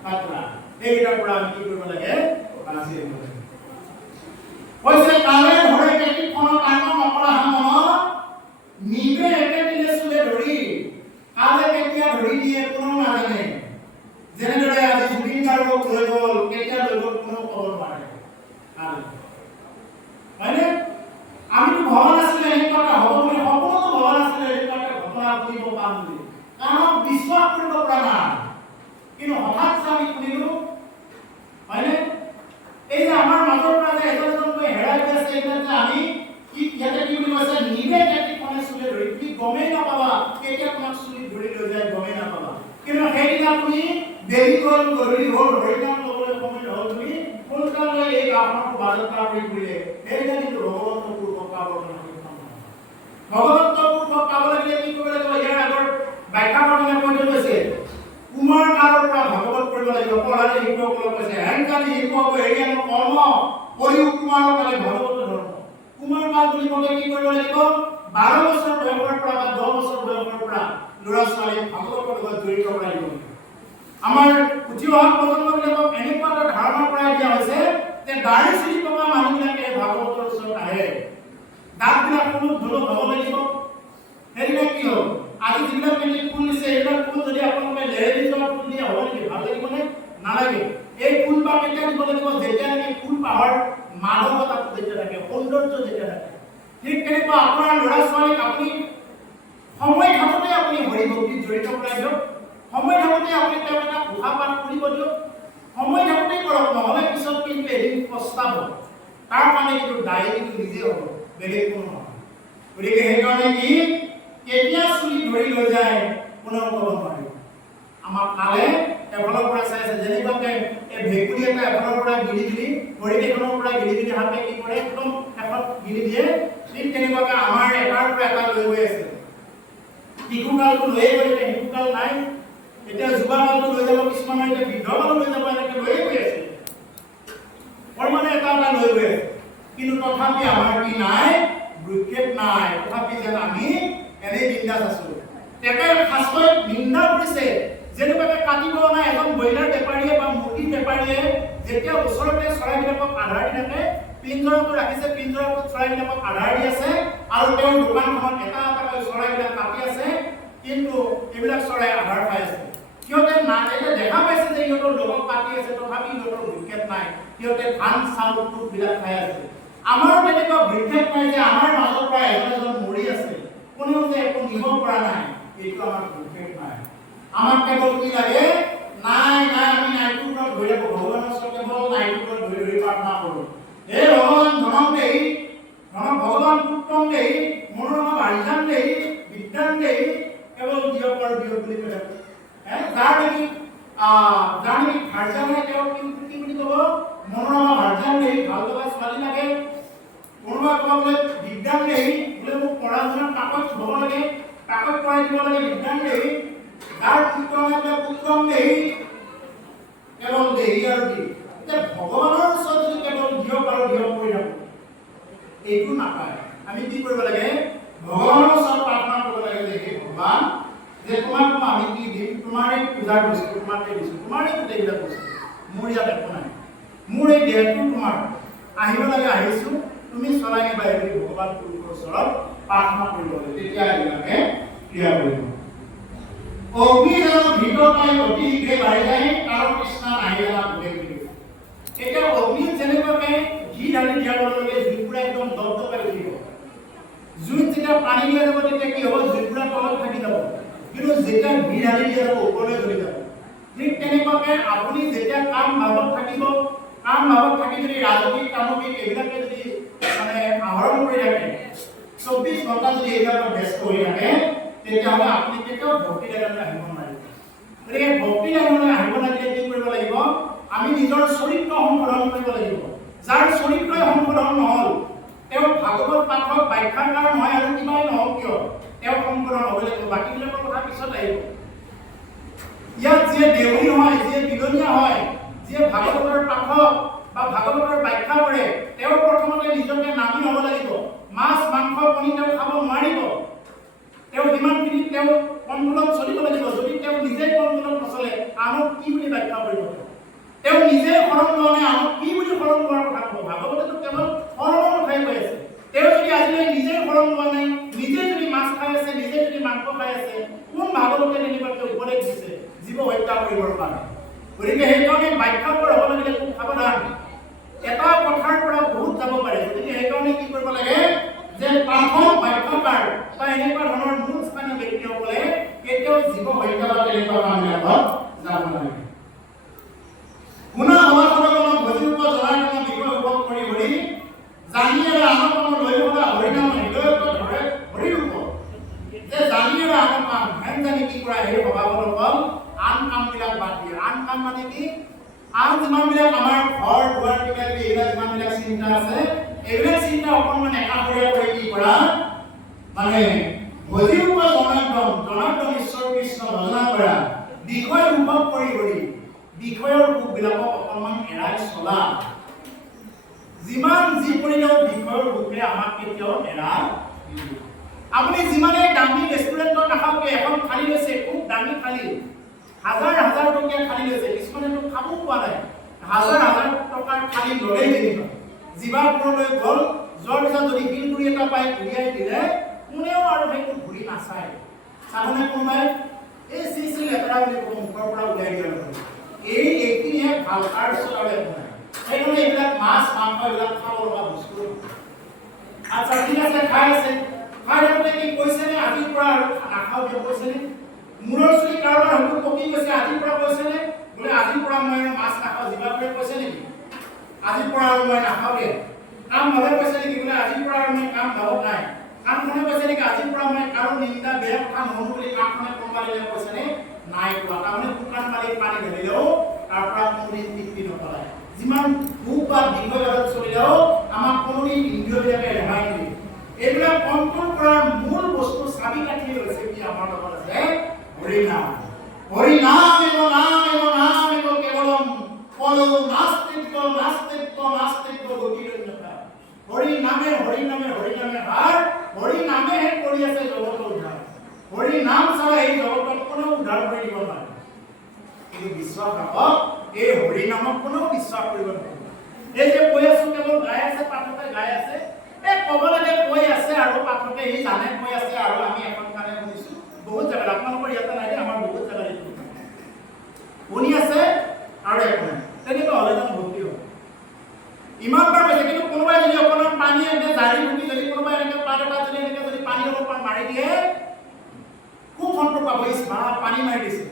খাতৰা এইকেইটাৰ পৰা আমি কি কৰিব লাগে বাচি আহিব লাগে কৈছে কালে ধৰে কেতিখনৰ কাম নকৰা মন নিবে একে দিলে চুলে ধৰি কালে কেতিয়া ধৰি দিয়ে কোনো নাজানে যেনেদৰে আজি জুবিন গাৰ্গক লৈ গ'ল কেতিয়া লৈ গ'ল কোনো ক'ব নোৱাৰে হয়নে আমিতো ভবা নাছিলে এনেকুৱা এটা হ'ব বুলি সকলোতো ভবা নাছিলে এনেকুৱা এটা ঘটনা ঘটিব পাম বুলি কাৰণ বিশ্বাস কৰিব পৰা নাই কিন্তু হঠাৎ আমি শুনিলো হয়নে এই যে আমাৰ মাজৰ পৰা যে এজনকৈ হেৰাই গৈ আছে এইটো যে আমি কি ইয়াতে কি বুলি কৈছে নিবে কেতিখনে চুলে ধৰি তুমি গমেই নাপাবা কেতিয়া তোমাক চুলি ধৰি লৈ যায় গমেই নাপাবা কিন্তু সেইদিনা তুমি দেৰি হ'ল গধূলি হ'ল হৰিনাম ল'বলৈ সময় হ'ল তুমি সোনকালে এই গাঁওখনৰ বাজত পাৰ কৰি ফুৰিলে সেইদিনা কিন্তু ভগৱন্ত পুৰুষক পাবৰ কাৰণে ভগৱন্ত পুৰুষক পাব লাগিলে কি কৰিব লাগিব ইয়াৰ আগৰ ব্যাখ্যা কৰিলে কৈ গৈছে কুমাৰ কালৰ পৰা ভাগৱত কৰিব লাগিব পঢ়ালে শিশুসকলক কৈছে হেনকালি শিশুসকল এৰি আনো কৰ্ম কৰিও কুমাৰৰ কালে ভাগৱত ধৰ্ম কুমাৰ কাল বুলি ক'লে কি কৰিব লাগিব 12 বছৰ বয়সৰ পৰা বা 10 বছৰ বয়সৰ পৰা ল'ৰা ছোৱালী ভাগৱতৰ লগত জড়িত কৰাই দিব আমাৰ উঠি অহা প্ৰজন্মবিলাকক এনেকুৱা এটা ধাৰণা কৰাই দিয়া হৈছে যে দাঢ়ি চিৰি থকা মানুহবিলাকে ভাগৱতৰ ওচৰত আহে দাঁতবিলাক কোনো ধুলক হ'ব লাগিব সেইবিলাক কি হ'ল আজি যিবিলাক মেট্ৰিক ফুল দিছে এইবিলাক ফুল যদি আপোনালোকে লেৰেলি যোৱা ফুল দিয়ে হ'ব নেকি ভাল লাগিবনে নালাগে এই ফুল বা কেতিয়া দিব লাগিব যেতিয়া নেকি ফুল পাহাৰ মানৱতাটো যেতিয়া থাকে সৌন্দৰ্য যেতিয়া থাকে ঠিক তেনেকুৱা আপোনাৰ ল'ৰা ছোৱালীক আপুনি সময় থাকোঁতে আপুনি হৰি ভক্তিত জড়িত কৰাই দিয়ক সময় থাকোঁতে আপুনি তেওঁক এটা ঘোষা পাঠ কৰিব দিয়ক সময় থাকোঁতেই কৰক নহ'লে পিছত কিন্তু এদিন পস্তাব তাৰ কাৰণে কিন্তু দায়ী কিন্তু নিজে হ'ব বেলেগ কোনো নহয় গতিকে সেইকাৰণে কি কেতিয়া চুলি ধৰি লৈ যায় কোনেও ক'ব নোৱাৰিব আমাক কালে এফালৰ পৰা চাই আছে যেনেকুৱাকৈ এই ভেকুলী এটা এফালৰ পৰা গিলি গিলি ভৰিকেইখনৰ পৰা গিলি গিলি হাতে কি কৰে একদম শেষত গিলি দিয়ে ঠিক তেনেকুৱাকৈ আমাৰ এটাৰ পৰা এটা লৈ গৈ আছে শিশুকালটো লৈয়ে গ'লে শিশুকাল নাই এতিয়া যুৱাকালটো লৈ যাব কিছুমানৰ এতিয়া বৃদ্ধকালো লৈ যাব এনেকৈ লৈয়ে গৈ আছে মানে এটা এটা লৈ গৈ আছে কিন্তু তথাপি আমাৰ কি নাই ব্ৰুকেট নাই তথাপি যেন আমি এনেই বিন্দাস আছো তেকে শাস্ত্ৰই নিন্দা কৰিছে যেনেকুৱাকৈ কাটিব নাই এজন ব্ৰইলাৰ বেপাৰীয়ে বা মুৰ্গী বেপাৰীয়ে যেতিয়া ওচৰতে চৰাইবিলাকক আধাৰ দি থাকে পিঞ্জৰাটো ৰাখিছে পিঞ্জৰাটোত চৰাইবিলাকক আধাৰ দি আছে আৰু তেওঁৰ দোকানখনত এটা এটাকৈ চৰাইবিলাক কাটি আছে কিন্তু এইবিলাক চৰাই আধাৰ পাই আছে সিহঁতে এতিয়া দেখা পাইছে যে সিহঁতৰ লগক কাটি আছে তথাপি সিহঁতৰ ব্ৰিকেট নাই সিহঁতে ধান চাউল বিলাক খাই আছে আমাৰো তেনেকুৱা ব্ৰিকেট নাই যে আমাৰ মাজৰ পৰা এজন মৰি আছে কোনেও যে একো নিব পৰা নাই এইটো আমাৰ ব্ৰিকেট নাই আমাক কেৱল কি লাগে নাই নাই আমি নাইটোৰ পৰা ধৰি ৰাখোঁ ভগৱানৰ ওচৰত কেৱল নাইটোৰ পৰা ধৰি ধৰি প্ৰাৰ্থনা কৰোঁ হে ভগৱান ধনম দেই ধনম ভগৱান পুত্ৰম দেই মনোৰমা ভাৰ্যান দেই বিদ্যান দেই কেৱল দিয়ক আৰু দিয়ক বুলি কৈ থাকোঁ যাৰ নেকি ভাৰ্যান হয় তেওঁ কি বুলি ক'ব মনোৰমা ভাৰ্যান দেই ভাল লগা ছোৱালী লাগে কোনোবা ক'ব বোলে বিদ্যান দেই বোলে মোক পঢ়া শুনাত কাকত হ'ব লাগে কাকত পঢ়াই দিব লাগে বিদ্যান দেই যাৰ পুত্ৰ বোলে পুত্ৰম দেই কেৱল দেহি আৰু দি ভগৱানৰ ওচৰত যদি কেৱল দিয়ক আৰু দিয়ক কৰি থাকোঁ এইটো নাপায় আমি কি কৰিব লাগে ভগৱানৰ ওচৰত প্ৰাৰ্থনা কৰিব লাগে যে হে ভগৱান যে তোমাক আমি কি দিম তোমাৰে পূজা কৰিছোঁ তোমাকে দিছোঁ তোমাৰে গোটেইবিলাক কৰিছোঁ মোৰ ইয়াত একো নাই মোৰ এই দেহটো তোমাৰ আহিব লাগে আহিছোঁ তুমি চলাই নিবা বুলি ভগৱান পুৰুষৰ ওচৰত প্ৰাৰ্থনা কৰিব লাগে তেতিয়া এইবিলাকে ক্ৰিয়া কৰিব অগ্নিজনৰ ভিতৰত পাই অতি শীঘ্ৰে বাঢ়ি যায় তাৰ কৃষ্ণ আহি গোটেই এতিয়া অগ্নিত যেনেকুৱাকৈ ঘি ঢালি দিয়াৰ লগে লগে জুইকুৰা একদম দপদপাই উঠিব জুইত যেতিয়া পানী দিয়া যাব তেতিয়া কি হ'ব জুইকুৰা তলত থাকি যাব কিন্তু যেতিয়া ঘি ঢালি দিয়া যাব ওপৰলৈ জ্বলি যাব ঠিক তেনেকুৱাকৈ আপুনি যেতিয়া কাম ভাৱত থাকিব কাম ভাৱত থাকি যদি ৰাজকীয় কামকীয় এইবিলাকে যদি মানে আহৰণ কৰি থাকে 24 ঘণ্টা যদি এইবিলাকত ব্যস্ত হৈ থাকে তেতিয়াহ'লে আপুনি কেতিয়াও ভক্তি লাইনলৈ আহিব নোৱাৰিব গতিকে ভক্তি লাইনলৈ আহিব লাগিলে কি কৰিব লাগিব আমি নিজৰ চৰিত্ৰ সংশোধন কৰিব লাগিব। যাৰ চৰিত্ৰই সংশোধন নহল তেওঁ ভাগৱত পাঠক ব্যাখ্যাকাৰ নহয় আৰু কিবাই নহওক কিয় তেওঁ সংশোধন হ'ব লাগিব। বাকীবিলাকৰ কথা পিছত আহিব। ইয়াত যিয়ে দেউৰী হয়, যিয়ে বিলনীয়া হয়, যিয়ে ভাগৱতৰ পাঠক বা ভাগৱতৰ ব্যাখ্যা কৰে তেওঁ প্ৰথমতে নিজকে নামি হ'ব লাগিব। মাছ মাংস কণী তেওঁ খাব নোৱাৰিব। তেওঁ যিমানখিনি তেওঁ কণ্ট্ৰলত চলিব লাগিব। যদি তেওঁ নিজে কণ্ট্ৰলত নচলে আনক কি বুলি ব্যাখ্যা কৰিব? তেওঁ নিজে শৰণ লোৱা নাই, আনক কি বুলি শৰণ লোৱাৰ কথা ক'ব? ভাগৱতেতো কেৱল শৰণৰ কথাই কৈ আছে। তেওঁ যদি আজিলৈ নিজে শৰণ লোৱা নাই, নিজে যদি মাছ খাই আছে, নিজে যদি মাংস খাই আছে, কোন ভাগৱতে তেনেকুৱাকৈ উপদেশ দিছে জীৱ হত্যা কৰিবৰ কাৰণে? গতিকে সেইকাৰণে ব্যাখ্যাকৰ হ'ব লাগিলে খুব সাৱধান। এটা কথাৰ পৰা বহুত যাব পাৰে। গতিকে সেইকাৰণে কি কৰিব লাগে যে পাঠক ব্যাখ্যাকাৰ বা এনেকুৱা ধৰণৰ মূল স্থানীয় ব্যক্তিসকলে কেতিয়াও জীৱ হত্যা বা তেনেকুৱা কামবিলাকত যাব নালাগে। শুনা সভাসদগণক ভজিৰূপ জনাৰ্দন বিষয় উপভোগ কৰি হৰি জানি আৰু আনক লৈ সদা হৰিনাম হৃদয়ত ধৰে হৰিৰূপ। যে জানি আৰু আনক কাম হেন জানি কি কৰা সেই সভাসদসকল আন কামবিলাক বাদ দিয়ে। আন কাম মানে কি? আন যিমানবিলাক আমাৰ ঘৰ দুৱাৰ কিবা কিবি এইবিলাক যিমানবিলাক চিন্তা আছে এইবিলাক চিন্তা অকণমান একাষৰীয়া কৰি কি কৰা মানে ভজিৰূপ জনাৰ্দন ঈশ্বৰ কৃষ্ণ ভজনা কৰা বিষয় উপভোগ কৰি হৰি বিষয়ৰ ৰূপবিলাকক অকণমান এৰাই চলা। যিমান যি কৰিলেও বিষয়ৰ ৰূপে আমাক কেতিয়াও এৰাই নিদিয়ে। আপুনি যিমানেই দামী ৰেষ্টুৰেণ্টত নাখাওক এখন থালি লৈছে, খুব দামী থালি, হাজাৰ হাজাৰ টকীয়া থালি লৈছে, কিছুমানেতো খাবও পোৱা নাই, হাজাৰ হাজাৰ টকাৰ থালি ল'লেই যেনিবা জিভাবোৰলৈ গ'ল, যোৱাৰ পিছত যদি শিলগুৰি এটা পাই ঘূৰিয়াই দিলে কোনেও আৰু সেইটো ঘূৰি নাচায়। চাবনে কোনোবাই এই চিচি লেতেৰা বুলি ক'ব, মুখৰ পৰা উলিয়াই দিয়া নহয়। এইখিনিহে ভাল তাৰ পিছত আৰু একো নাই। সেইকাৰণে এইবিলাক মাছ মাংস এইবিলাক খাব লগা বস্তু। আচ্ছা ঠিক আছে, খাই আছে, খাই থাকোঁতে কি কৈছেনে আজিৰ পৰা আৰু নাখাওঁ বুলি কৈছেনে? মূৰৰ চুলি কাৰোবাৰ হয়তো পকি গৈছে, আজিৰ পৰা কৈছেনে বোলে আজিৰ পৰা মই আৰু মাছ নাখাওঁ? জিভাটোৱে কৈছে নেকি আজিৰ পৰা আৰু মই নাখাওঁ দে? কাম ভাৱে কৈছে নেকি বোলে আজিৰ পৰা আৰু মই কাম ভাবত নাই? কামখনে কৈছে নেকি আজিৰ পৰা মই কাৰো নিন্দা বেয়া কথা নহ'ব বুলি কামখনে কোনোবা দিলে কৈছেনে? নাই কোৱা। তাৰমানে শুকান মালিক পানী ঢালিলেও তাৰ পৰা কোনোদিন তৃপ্তি নপলায়। যিমান ভোক বা দীৰ্ঘকালত চলিলেও আমাক কোনোদিন ইন্দ্ৰিয়বিলাকে ৰেহাই নিদিয়ে। এইবিলাক কণ্ট্ৰল কৰাৰ মূল বস্তু চাবি কাঠি হৈছে কি আমাৰ লগত আছে হৰিনাম। হৰিনাম এব নাম এব কেৱলম কলো নাস্তিত্ব নাস্তিত্ব নাস্তিত্ব গতিৰন্যতা। হৰিনামে হৰিনামে হৰিনামে হাৰ, হৰিনামেহে কৰি আছে জগতৰ উদ্ধাৰ। হৰিনাম ছাড়া এই জগতত কোনেও উদ্ধাৰ কৰি দিব নোৱাৰে। কিন্তু বিশ্বাস ৰাখক, এই হৰিনামক কোনেও বিশ্বাস কৰিব নোৱাৰে। এই যে কৈ আছো কেৱল গাই আছে, পাঠকে গাই আছে, এই ক'ব লাগে কৈ আছে আৰু পাঠকে সি জানে কৈ আছে আৰু আমি এখন কাণে শুনিছো। বহুত জেগাত আপোনালোকৰ ইয়াতে নাই, আমাৰ বহুত জেগাত শুনি আছে আৰু একো নাই। তেনেকুৱা হ'লে যেন ভক্তি হ'ব। ইমান বাৰ কৈছে, কিন্তু কোনোবাই যদি অকণমান পানী এনেকে জাৰি ফুটি যদি কোনোবাই এনেকে পাত এটা যদি এনেকে যদি পানী অলপমান মাৰি দিয়ে খুব সন্তোষ পাব। পানী মাৰি দিছে।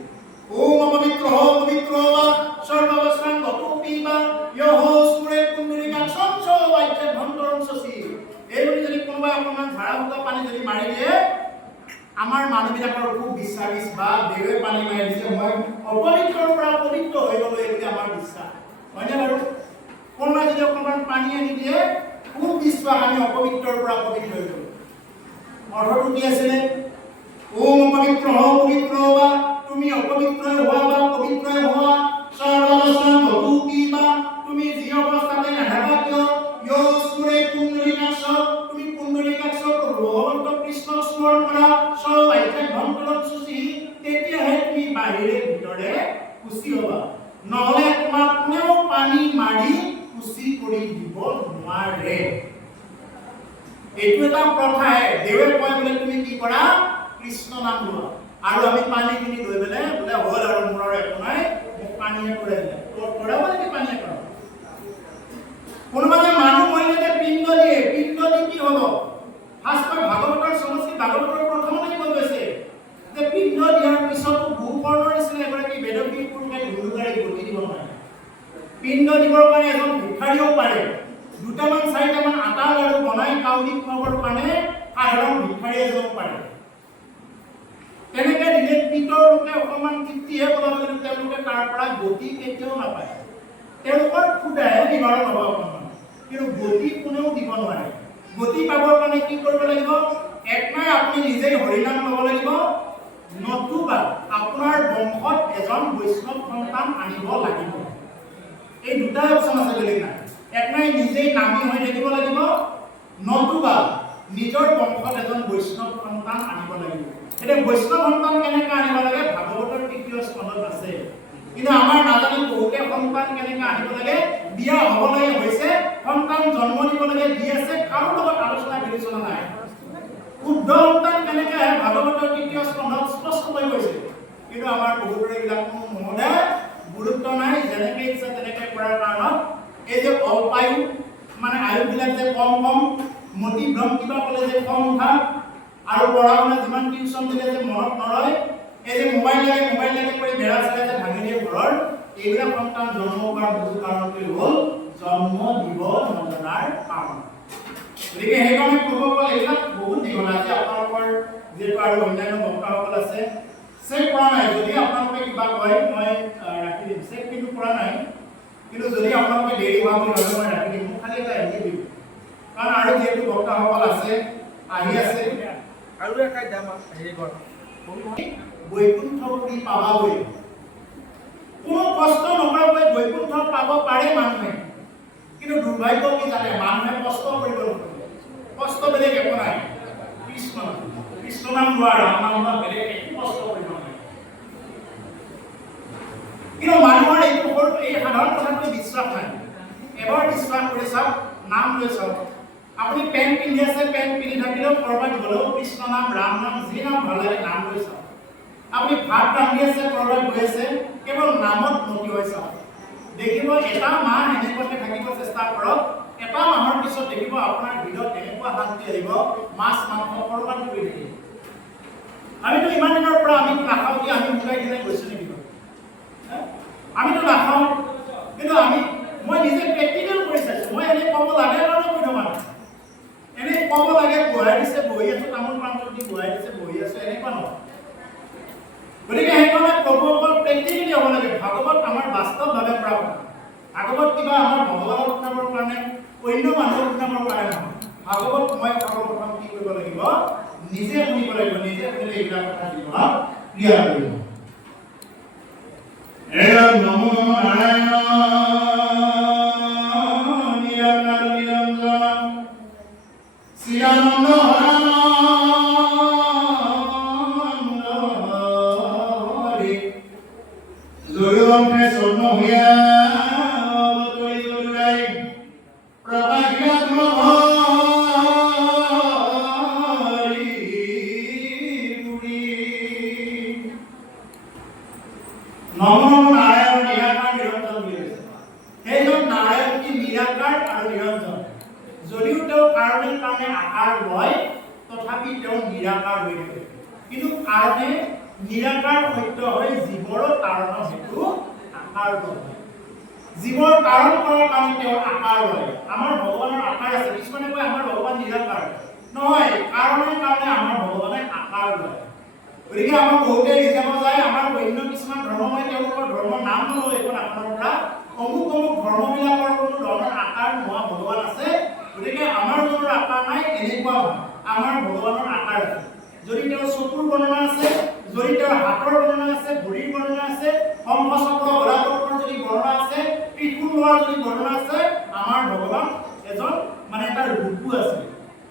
ওম পবিত্ৰ হ পবিত্ৰ বা সৰ্ববস্ত্ৰাং গতোপি বা য়হ সুৰে কুণ্ডলিকা সঞ্চ বাইতে ভন্তৰং সচি। এই বুলি যদি কোনোবাই অকণমান ঝাৰা ফুটা পানী যদি মাৰি দিয়ে আমাৰ মানুহবিলাকৰ খুব বিশ্বাস বা দেৱে পানী মাৰি দিছে, মই অপবিত্ৰৰ পৰা পবিত্ৰ হৈ গ'লো এই বুলি আমাৰ বিশ্বাস। হয়নে বাৰু? কোনোবাই যদি অকণমান পানী আনি দিয়ে খুব বিশ্বাস আমি অপবিত্ৰৰ পৰা পবিত্ৰ হৈ গ'লো। অৰ্থটো কি আছিলে? ওম পবিত্ৰ হ পবিত্ৰ বা তুমি অপবিত্ৰই হোৱা বা পবিত্ৰই হোৱা, সৰ্ববস্ত্ৰাং গতোপি বা তুমি যি অৱস্থাতে নাথাকা কিয়, য় সুৰে কুণ্ডলিকাক্ষ তুমি কুণ্ডলিকাক্ষ ভগৱন্ত কৃষ্ণক স্মৰণ কৰা, সবাইতে ভন্তৰত সুচি, তেতিয়াহে তুমি বাহিৰে ভিতৰে সুচি হ'বা। নহ'লে তোমাক কোনেও পানী মাৰি সুচি কৰি দিব নোৱাৰে। এইটো এটা প্ৰথাহে। দেৱে কয় বোলে তুমি কি কৰা? কৃষ্ণ নাম লোৱা। আৰু আমি পানীখিনি লৈ পেলাই বোলে হ'ল আৰু মোৰ আৰু একো নাই, মোক পানীয়ে কৰে দিলে। তোৰ কৰাব নেকি পানীয়ে কৰা? কোনোবা যে মানুহ মৰিলে পিণ্ড দিয়ে, পিণ্ড দি কি হ'ব? শাস্ত্ৰৰ ভাগৱতৰ সমষ্টি ভাগৱতৰ প্ৰথমতে কৈ গৈছে যে পিণ্ড দিয়াৰ পিছতো ভূকৰ্ণৰ নিচিনা এগৰাকী বেদবী পুৰুষে ধুনুকাৰী গতি দিব নোৱাৰে। পিণ্ড দিবৰ কাৰণে এজন ভিক্ষাৰীও পাৰে। দুটামান চাৰিটামান আটা লাড়ু বনাই কাউৰী খুৱাবৰ কাৰণে সাধাৰণ ভিক্ষাৰী এজনো পাৰে। তেনেকে দিলে পিতৰ লোকে অকণমান তৃপ্তিহে পাব, কিন্তু তেওঁলোকে তাৰ পৰা গতি কেতিয়াও নাপায়। তেওঁলোকৰ ফুটাহে নিবাৰণ হ'ব অকণমান, কিন্তু গতি কোনেও দিব নোৱাৰে। গতি পাবৰ কাৰণে কি কৰিব লাগিব? একমাই আপুনি নিজেই হৰিনাম ল'ব লাগিব, নতুবা আপোনাৰ বংশত এজন বৈষ্ণৱ সন্তান আনিব লাগিব। এই দুটা অপচন আছে, বেলেগ নাই। একমাই নিজেই নামী হৈ থাকিব লাগিব, নতুবা নিজৰ বংশত এজন বৈষ্ণৱ সন্তান আনিব লাগিব। এতিয়া বৈষ্ণৱ সন্তান কেনেকৈ আনিব লাগে? ভাগৱতৰ ৩য় স্কন্ধত আছে, কিন্তু আমাৰ নাজানি বহুতে সন্তান কেনেকৈ আনিব লাগে। বিয়া হ'ব লাগে হৈছে, সন্তান জন্ম দিব লাগে দি আছে, কাৰো লগত আলোচনা বিবেচনা নাই। শুদ্ধ সন্তান কেনেকৈ আহে ভাগৱতৰ ৩য় স্কন্ধত স্পষ্টকৈ কৈছে, কিন্তু আমাৰ বহুতৰে এইবিলাক কোনো মনতে গুৰুত্ব নাই। যেনেকৈ ইচ্ছা তেনেকৈ কৰাৰ কাৰণত এই যে অল্পায়ু, মানে আয়ুবিলাক যে কম কম, মতিভ্ৰম কিবা ক'লে যে কম উঠা, আৰু পঢ়া শুনা যিমান টিউচন দিলে যে মনত নৰয়, এই যে মোবাইল লাগে কৰি বেৰা চেৰা যে ভাঙি দিয়ে ঘৰৰ, এইবিলাক সন্তান জন্ম হোৱাৰ মূল কাৰণটো হ'ল জন্ম দিব নজনাৰ কাৰণ। গতিকে সেইকাৰণে ক'ব এইবিলাক বহুত দীঘল আছে। আপোনালোকৰ যিহেতু আৰু অন্যান্য বক্তাসকল আছে, চেক কৰা নাই। যদি আপোনালোকে কিবা কয় মই ৰাখি দিম, চেক কিন্তু কৰা নাই। কিন্তু যদি আপোনালোকে দেৰি হোৱা বুলি ভাবে মই ৰাখি দিম, মোক খালি এটা এৰি দিম, কাৰণ আৰু যিহেতু বক্তাসকল আছে, আহি আছে। আৰু একাই দাম হেৰি কৰ বৈকুণ্ঠপুৰী পাবাগৈ, কোনো কষ্ট নকৰাকৈ বৈকুণ্ঠ পাব পাৰে মানুহে। কিন্তু দুৰ্ভাগ্য কি জানে? মানুহে কষ্ট কৰিব নোৱাৰে। কষ্ট বেলেগ একো নাই, কৃষ্ণ নাম লোৱা, ৰাম নাম লোৱা, বেলেগ একো কষ্ট কৰিব নোৱাৰে। কিন্তু মানুহৰ এই সাধাৰণ কথাটো বিশ্বাস নাই। এবাৰ বিশ্বাস কৰি চাওক, নাম লৈ চাওক। আপুনি পেণ্ট পিন্ধি আছে, পেণ্ট পিন্ধি থাকিলেও কৰবাত গ'লেও কৃষ্ণ নাম, ৰাম নাম, যি নাম ভাল লাগে নাম লৈ চাওক। আপুনি ভাত ৰান্ধি আছে, কৰবাত গৈ আছে, কেৱল নামত মতি হৈ চাওক। দেখিব এটা মাহ এনেকুৱাকে থাকিব চেষ্টা কৰক, এটা মাহৰ পিছত দেখিব আপোনাৰ হৃদয়ত এনেকুৱা শান্তি আহিব, মাছ মাংস কৰবাত কৰি থাকিব। আমিতো ইমান দিনৰ পৰা আমিতো নাখাওঁ কি আমি মুগাই দিলে গৈছো নেকি? আমিতো নাখাওঁ, কিন্তু মই নিজে প্ৰেক্টিকেল কৰি চাইছো। মই এনে ক'ব লাগে কাৰণে কৈ থকা নাই, এনে ক'ব লাগে বহাই দিছে বহি আছো, তামোল পাণত দি বহাই দিছে বহি আছো, এনেকুৱা নহয়। গতিকে সেইকাৰণে প্ৰভুসকল প্ৰেক্টিকেলি হ'ব লাগে। ভাগৱত আমাৰ বাস্তৱভাৱে কৰা কথা। ভাগৱত কিবা আমাৰ ভগৱানৰ শুনাবৰ কাৰণে, অন্য মানুহৰ শুনাবৰ কাৰণে নহয়। ভাগৱত মই সৰ্বপ্ৰথম কি কৰিব লাগিব? নিজে শুনিব লাগিব। নিজে শুনিলে এইবিলাক কথা জীৱনত ক্লিয়াৰ কৰিব। নমো নাৰায়ণ নিৰঞ্জন নিৰঞ্জন শ্ৰীৰানন্দ হৰি জয়ুবংশে স্বৰ্ণ হৈয়া অৱতৰি জয়ুৰাই প্ৰকাশিলা হৰি পুৰী। নমো নাৰায়ণ নিৰাকাৰ নিৰঞ্জন বুলি কৈছে। সেইজন নাৰায়ণ কি নিৰাকাৰ আৰু নিৰঞ্জন। যদিও তেওঁ কাৰণে আকাৰ লয়, তথাপি তেওঁ নিৰাকাৰ হৈ থাকে। কিন্তু কাৰণে নিৰাকাৰ সত্য হৈ জীৱৰ কাৰণ হেতু আকাৰ লয়। জীৱৰ কাৰণ কৰাৰ কাৰণে তেওঁ আকাৰ লয়। আমাৰ ভগৱানৰ আকাৰ আছে। কিছুমানে কয় আমাৰ ভগৱান নিৰাকাৰ নহয়, কাৰণৰ কাৰণে আমাৰ ভগৱানে আকাৰ লয়। গতিকে আমাৰ বহুতে ৰিজাব যায়, আমাৰ অন্য কিছুমান ধৰ্মময় তেওঁলোকৰ ধৰ্মৰ নাম নলয় এখন আকাৰৰ পৰা, অমুক ধৰ্মবিলাকৰ কোনো ধৰণৰ আকাৰ নোহোৱা ভগৱান আছে। গতিকে আমাৰ জনৰ আকাৰ নাই, এনেকুৱা আমাৰ ভগৱানৰ আকাৰ আছে। যদি তেওঁৰ চকুৰ বৰ্ণনা আছে, যদি তেওঁৰ হাতৰ বৰ্ণনা আছে, ভৰিৰ বৰ্ণনা আছে, শংখ চক্ৰ গদা পদ্মৰ যদি বৰ্ণনা আছে, ত্ৰিশূল লোৱাৰ যদি বৰ্ণনা আছে, আমাৰ ভগৱান এজন মানে এটা ৰূপো আছে।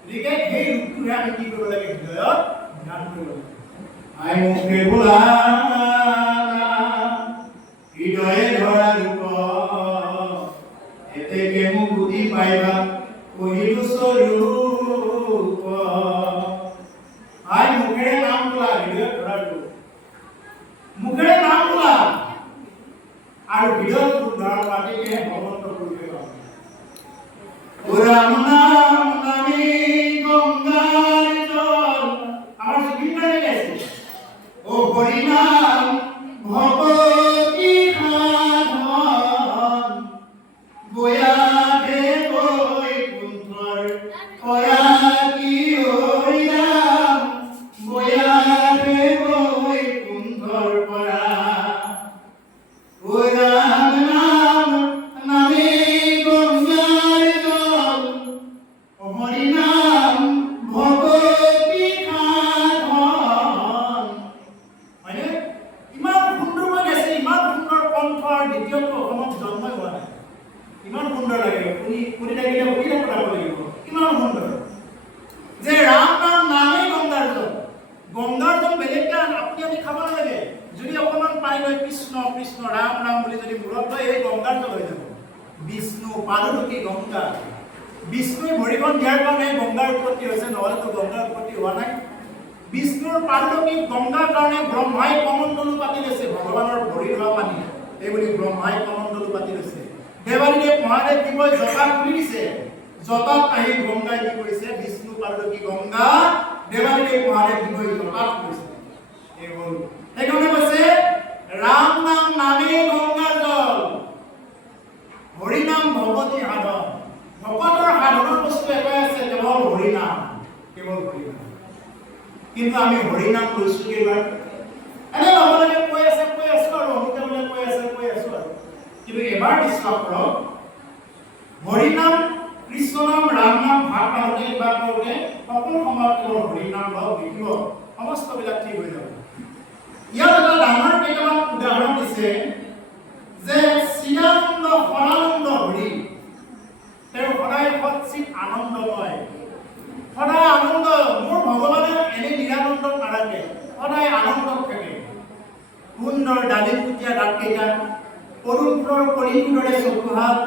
গতিকে সেই ৰূপটোহে আমি কি কৰিব লাগে? হৃদয়ত ধ্যান কৰিব লাগে। আই মুখে বোলা হৃদয়ে ধৰা ৰূপ, এতেকে মোক বুদ্ধি পাইবা কহিলো স্বৰূপ। আই মুখেৰে নাম লোৱা, হৃদয়ে ধৰা ৰূপ। মুখেৰে নাম লোৱা আৰু হৃদয়ত ৰূপ ধাৰণ কৰাতেহে ভগৱন্ত ৰূপে পাব। ও ৰাম নাম নামে গংগাৰ জল, আমাৰ জুবিনদাৰে গাইছে। ও হৰিনাম ভগতি সাধন, বয়া দে বৈকুণ্ঠৰ পৰা কি হৰিনাম, বয়া দে বৈকুণ্ঠৰ পৰা। ও ৰাম নাম সুন্দৰ লাগে শুনি থাকিলে শুনি থাকিব লাগিব কিমান সুন্দৰ যে ৰাম নাম নামেই গংগাৰ জল গংগাৰ জল বেলেগকে আপুনি আমি খাব নালাগে যদি অকণমান পাই লৈ কৃষ্ণ কৃষ্ণ ৰাম ৰাম বুলি যদি মূৰত লয় এই গংগাৰ জল হৈ যাব বিষ্ণু পাৰদুকি গংগা বিষ্ণুৰ ভৰিখন দিয়াৰ কাৰণে গংগাৰ উৎপত্তি হৈছে নহ'লেতো গংগাৰ উৎপত্তি হোৱা নাই বিষ্ণুৰ পাৰদুকি গংগাৰ কাৰণে ব্ৰহ্মাই কমণ্ডলু পাতি লৈছে ভগৱানৰ ভৰি ধোৱা পানী এইবুলি ব্ৰহ্মাই কমণ্ডলু পাতি লৈছে দেৱালীদেৱ মহাদেৱ দিবই জটা খুলি দিছে জটাত আহি গংগাই কি কৰিছে বিষ্ণু পাৰদুকি গংগা দেৱালীদেৱ মহাদেৱ দিবই জটাত খুলিছে এই হ'ল সেইকাৰণে কৈছে ৰাম নাম নামেই গংগাৰ জল হৰি নাম ভগৱতী সাধন ভকতৰ সাধনৰ বস্তু এটাই আছে কেৱল হৰি নাম কিন্তু আমি হৰি নাম লৈছো কেইবাৰ এনে লগতে কৈ আছো আৰু অমিতা বোলে কৈ আছো আৰু কিন্তু এবাৰ বিশ্বাস কৰক হৰি নাম কৃষ্ণ নাম ৰাম নাম ভাগ পাওঁতে কিবা কৰোঁতে সকলো সময়ত কেৱল হৰি নাম লওক দেখিব সমস্তবিলাক ঠিক হৈ যাব ইয়াত এটা ডাঙৰ কেইটামান উদাহৰণ দিছে যে চিদানন্দ সদানন্দ হৰি তেওঁ সদায় সৎচিত আনন্দময় সদায় আনন্দ মোৰ ভগৱানে এনে নিৰানন্দ নাৰাখে সদায় আনন্দত থাকে সুন্দৰ ডালিমকুটীয়া দাঁতকেইটা পদুম ফুলৰ কলিটোৰ দৰে চকুহাল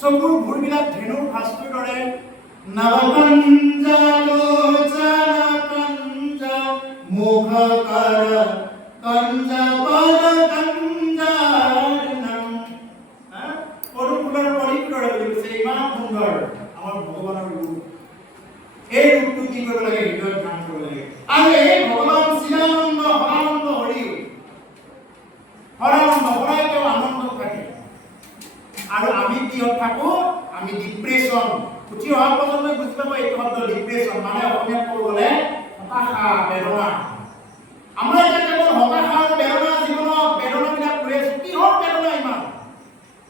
চকুৰ ভুৰবিলাক ধেনুৰ ফাঁচটোৰ দৰে নৱকঞ্জালোচনা কঞ্জা মুখকৰ কঞ্জা পদ কঞ্জানম পদুম ফুলৰ কলিটোৰ দৰে বুলি কৈছে ইমান সুন্দৰ আমাৰ ভগৱানৰ ৰূপ এই ৰূপটো কি কৰিব লাগে হৃদয়ত ধ্যান কৰিব লাগে আৰু এই ভগৱান চিদানন্দ সদানন্দ হৰি সদানন্দ সদায় তেওঁ আনন্দত থাকে আৰু আমি কিহত থাকো আমি ডিপ্ৰেছন উঠি অহা প্ৰজন্মই বুজি পাব এই শব্দ ডিপ্ৰেছন মানে অসমীয়াত ক'ব গ'লে হতাশা বেদনা আমাৰ এতিয়া কেৱল হতাশা আৰু বেদনা জীৱনত বেদনাবিলাক কৰি আছো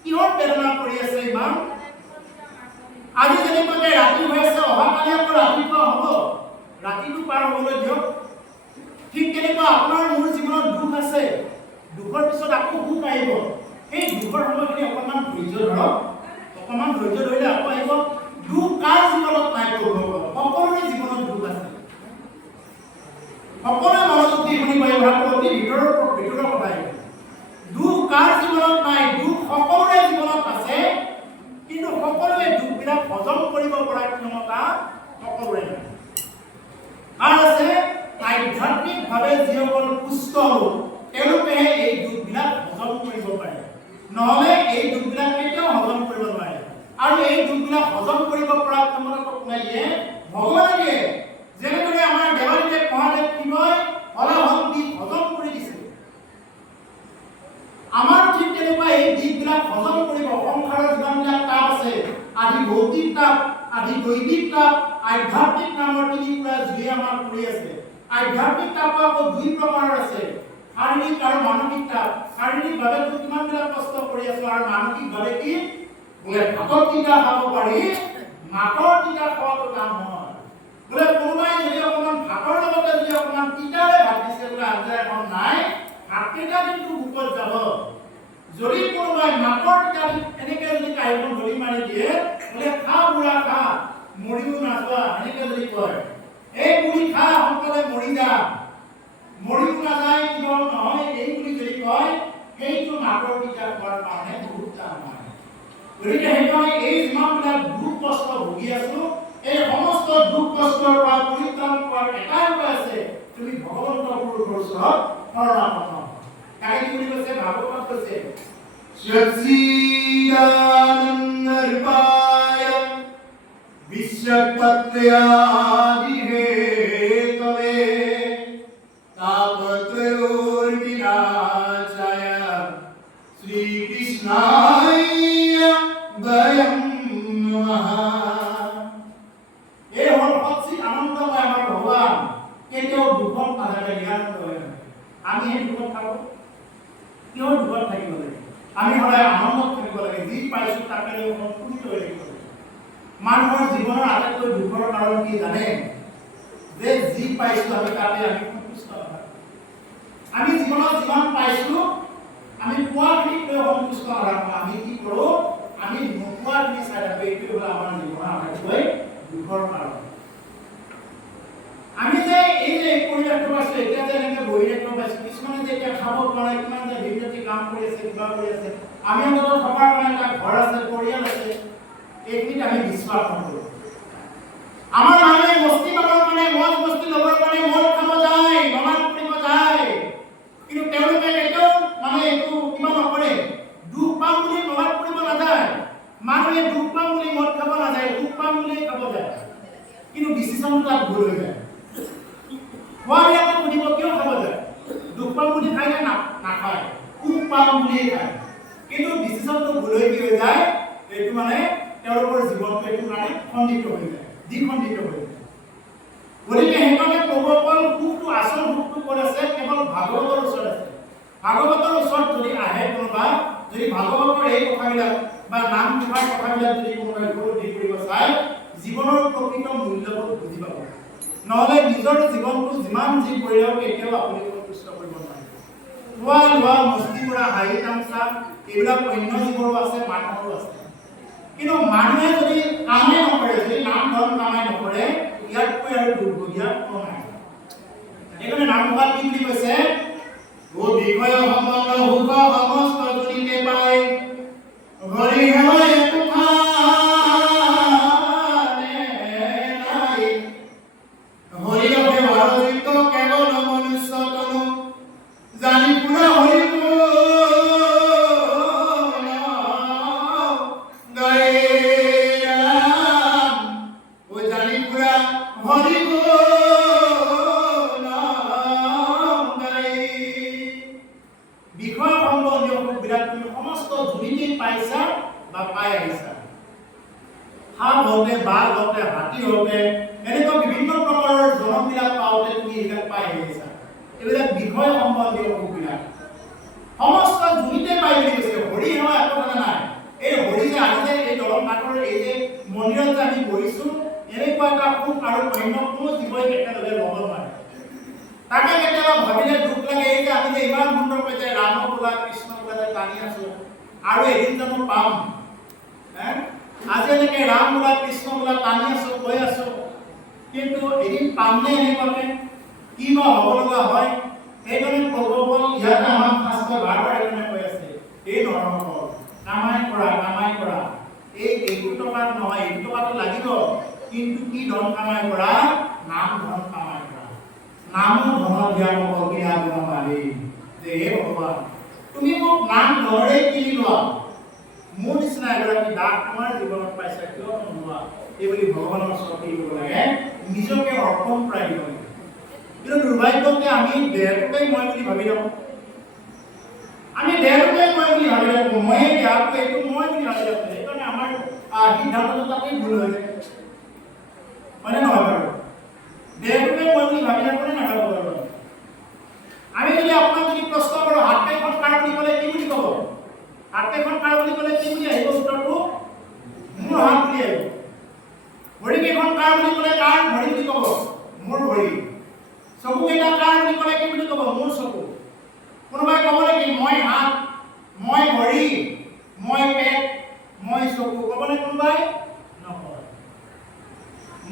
কিহৰ বেদনা কৰি আছে ইমান আজি যেনেকৈ ৰাতি হৈ আছে অহাকালি আকৌ ৰাতিপুৱা হ'ব ৰাতিটো পাৰ হ'বলৈ দিয়ক ঠিক তেনেকুৱা আপোনাৰ মোৰ জীৱনত দুখ আছে দুখৰ পিছত আকৌ সুখ আহিব সেই দুখৰ সময়খিনি অকণমান ধৈৰ্য ধৰক অকণমান ধৈৰ্য ধৰিলে আকৌ আহিব দুখ কাৰ জীৱনত নাই সকলোৰে জীৱনত দুখ আছে সকলোৱে মনোযোগ দি শুনিব এই ভাগটো অতি ভিতৰৰ কথা দুখ কাৰ জীৱনত নাই দুখ সকলোৰে জীৱনত আছে কিন্তু সকলোৱে দুখবিলাক হজম কৰিব পৰা ক্ষমতা সকলোৰে নাই আৰু আছে আধ্যাত্মিকভাৱে যিসকল পুষ্ট লোক তেওঁলোকেহে এই দুখবিলাক হজম কৰিব পাৰে নহ'লে এই দুখবিলাক কেতিয়াও হজম কৰিব নোৱাৰে আৰু এই দুখবিলাক হজম কৰিব পৰা ক্ষমতা কোনে দিয়ে ভগৱানে দিয়ে যেনেদৰে আমাৰ দেৱালীদেৱ মহাদেৱ কি কয় হলাহন্তি হজম কৰি দিছে আমাৰ ঠিক তেনেকুৱা এই দিশবিলাক হজম কৰিব সংসাৰৰ যিমানবিলাক তাপ আছে আদি ভৌতিক তাপ আদি দৈবিক তাপ আধ্যাত্মিক নামৰ তিনিটা জুই আমাক কৰি আছে আধ্যাত্মিক তাপ আকৌ দুই প্ৰকাৰৰ আছে শাৰীৰিক আৰু মানসিক তাপ শাৰীৰিকভাৱে কিমানবিলাক কষ্ট কৰি আছো আৰু মানসিকভাৱে কি বোলে ভাতৰ টিকা খাব পাৰি মাকৰ টিকা খোৱাটো কাম নহয় বোলে কোনোবাই যদি অকণমান ভাতৰ লগতে যদি অকণমান টিকাৰে ভাত দিছে বোলে আঞ্জা এখন নাই ভাতকেইটা কিন্তু ভোকত যাব যদি কোনোবাই মাকৰ টিকা এনেকৈ যদি কাঁহীখন ধৰি মাৰি দিয়ে বোলে খা বুঢ়া খা মৰিও নাযোৱা এনেকৈ যদি কয় এই বুঢ়ী খা সোনকালে মৰি যা মৰিও নাযায় কিয় নহয় এই বুলি যদি কয় সেইটো মাকৰ টিকা খোৱাৰ কাৰণে বহুত কাম হয় গতিকে সেইকাৰণে এই যিমানবিলাক দুখ কষ্ট ভুগি আছো এই সমস্ত দুখ কষ্টৰ পৰা পৰিত্ৰাণ পোৱাৰ এটাই উপায় আছে তুমি ভগৱন্ত গুৰুৰ ওচৰত শৰণাপন্ন তাকে কি বুলি কৈছে ভাগৱতত কৈছে সচ্চিদানন্দৰূপায় বিশ্বপত্ৰ্যাদিহেতৱে তাপত্ৰয়োৰ্বিনাশায় শ্ৰীকৃষ্ণায় বয়ং নমঃ এই হ'ল সচ্চিদ আনন্দময় আমাৰ ভগৱান কেতিয়াও দুখত নাথাকে নিৰানন্দ হৈ থাকে আমি এই দুখত থাকোঁ কিয় দুখত থাকিব লাগে আমি সদায় আনন্দত থাকিব লাগে যি পাইছোঁ তাকে লৈ সন্তুষ্ট হৈ থাকিব লাগে মানুহৰ জীৱনৰ আটাইতকৈ দুখৰ কাৰণ কি জানে যে যি পাইছোঁ আমি তাতে আমি সন্তুষ্ট নহয় আমি জীৱনত যিমান পাইছোঁ আমি পোৱাখিনিক লৈ সন্তুষ্ট নহয় আমি কি কৰোঁ আমি নোপোৱা এইটো হ'ল আমাৰ জীৱনৰ আটাইতকৈ দুখৰ কাৰণ। আমি যে এই যে পৰিৱেশটো পাইছো, এতিয়া যে এনেকে বহি থাকিব পাইছো, কিছুমানে যে এতিয়া খাব পৰা নাই, কিমান যে ভিতৰতে কাম কৰি আছে, কিবা কৰি আছে, আমি অন্তত থকাৰ কাৰণে এটা ঘৰ আছে, পৰিয়াল আছে, এইখিনিত আমি বিশ্বাস নকৰোঁ। আমাৰ মানুহে মস্তি পাবৰ কাৰণে, মজ মস্তি ল'বৰ কাৰণে মদ খাব যায়, নমাজ পঢ়িব যায়, কিন্তু তেওঁলোকে কেতিয়াও মানে এইটো কিবা নকৰে। দুখ পাম বুলি নমাজ পঢ়িব নাযায়, মানুহে দুখ পাম বুলি মদ খাব নাযায়, দুখ পাম বুলি খাব যায়, কিন্তু ডিচিশ্যনটো তাত ভুল হৈ যায়। খোৱাবিলাকক সুধিব কিয় খাব যায়, দুখ পাম বুলি খায় নে নাখায়, সুখ পাম বুলিয়ে খায়, কিন্তু ডিচিশ্যনটো ভুল হৈ কি হৈ যায়, এইটো মানে তেওঁলোকৰ জীৱনটো এইটো মানে খণ্ডিত হৈ যায়, দ্বিখণ্ডিত হৈ যায়। গতিকে সেইকাৰণে প্ৰভুসকল সুখটো, আচল সুখটো ক'ত আছে, কেৱল ভাগৱতৰ ওচৰত আছে। ভাগৱতৰ ওচৰত যদি আহে কোনোবা, যদি ভাগৱতৰ এই কথাবিলাক বা নাম ঘোষাৰ কথাবিলাক যদি কোনোবাই উপলব্ধি কৰিব চায়, জীৱনৰ প্ৰকৃত মূল্যবোধ বুজি পাব। নহ'লে নিজৰ জীৱনটো যিমান যি কৰিলেও কেতিয়াও আপুনি সন্তুষ্ট কৰিব নোৱাৰিব। খোৱা লোৱা, মস্তি কৰা, হাঁহি তামচা, এইবিলাক অন্য জীৱৰো আছে, মানুহৰো আছে। কিন্তু মানুহে যদি কামেই নকৰে, যদি নাম ধৰ্ম কামাই নকৰে, ইয়াতকৈ আৰু দুৰ্ভগীয়া কোনো নাই। সেইকাৰণে নাম ঘোষাত কি বুলি কৈছে, ও বিষয় সমগ্ৰ সুখ সমস্ত জনিতে পায়, হৰি হেময় কুঠানে নাই, হৰি অভে ভাৰজিত কেৱল মনুষ্য তনু, জানি পুৰা হৰি আৰু এদিন জানো পাম, আজি এনেকে ৰাম বোলা কৃষ্ণ বোলা টানি আছো, কৈ আছো, কিন্তু এদিন পামনে এনেকুৱাকে কি বা হ'ব লগা হয়। সেইকাৰণে প্ৰভুসকল ইয়াতে আমাক শাস্ত্ৰ বাৰবাৰ এইকাৰণে কৈ আছে, এই নৰসকল কামাই কৰা, এইটো টকা নহয়, এইটো টকাটো লাগিব, কিন্তু কি ধন কামাই কৰা, নাম ধন কামাই কৰা। নামো ধন দিয়া মোক কিনা গুণ পাৰি, যে হে ভগৱান তুমি মোক নাম ধৰে কিনি লোৱা, মোৰ নিচিনা এগৰাকী দাস তোমাৰ জীৱনত পাইছা, কিয় নোলোৱা, এই বুলি ভগৱানৰ ওচৰত কি কৰিব লাগে, নিজকে অৰ্পণ কৰাই দিব লাগে। কিন্তু দুৰ্ভাগ্যতে আমি দেহটোকে মই বুলি ভাবি থাকোঁ, আমি দেহটোকে মই বুলি ভাবি থাকোঁ, ময়ে দেহটো এইটো মই বুলি ভাবি থাকোঁ। সেইকাৰণে আমাৰ সিদ্ধান্তটো তাতেই ভুল হৈ যায়, হয়নে নহয় বাৰু? দেহটোকে মই বুলি ভাবি থাকোঁ নে নাভাবো বাৰু? আমি যদি আপোনাক যদি প্ৰশ্ন কৰোঁ, হাত কেইখন কাৰ বুলি ক'লে কি বুলি ক'ব? হাত কেইখন কাৰ বুলি ক'লে কি বুলি আহিব উত্তৰটো? মোৰ হাত বুলি আহিব। ভৰি কেইখন কাৰ বুলি ক'লে কাৰ ভৰি বুলি ক'ব? মোৰ ভৰি। চকু কেইটা কাৰ বুলি ক'লে কি বুলি ক'ব? মোৰ চকু। কোনোবাই ক'ব নেকি মই হাত, মই ভৰি, মই পেট, মই চকু, ক'বনে কোনোবাই? নকয়।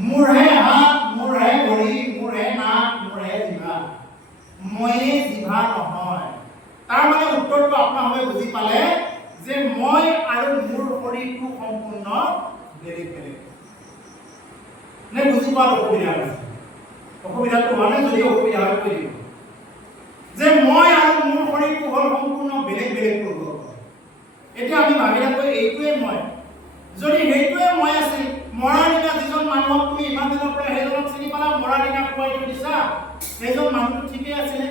মোৰহে হাত, মোৰহে ভৰি, মোৰহে নাক, মোৰহে জিভা, ময়ে জিভা নহয়। তাৰ মানে উত্তৰটো আপোনালোকে বুজি পালে যে মই আৰু মোৰ শৰীৰটো সম্পূৰ্ণ বেলেগ বেলেগ। নে বুজি পোৱাৰ অসুবিধা আছে? অসুবিধাটো হোৱা নাই, যদি অসুবিধা হয় কৈ দিব যে মই আৰু মোৰ শৰীৰটো হ'ল সম্পূৰ্ণ বেলেগ বেলেগ কৰিব। এতিয়া আমি ভাবি থাকোঁ এইটোৱে মই, যদি সেইটোৱে মই আছিল, মৰাৰ দিনা যিজন মানুহক তুমি ইমান দিনৰ পৰা সেইজনক চিনি পালা, মৰাৰ দিনা খুৱাই থৈ দিছা, সেইজন মানুহটো ঠিকেই আছিলে,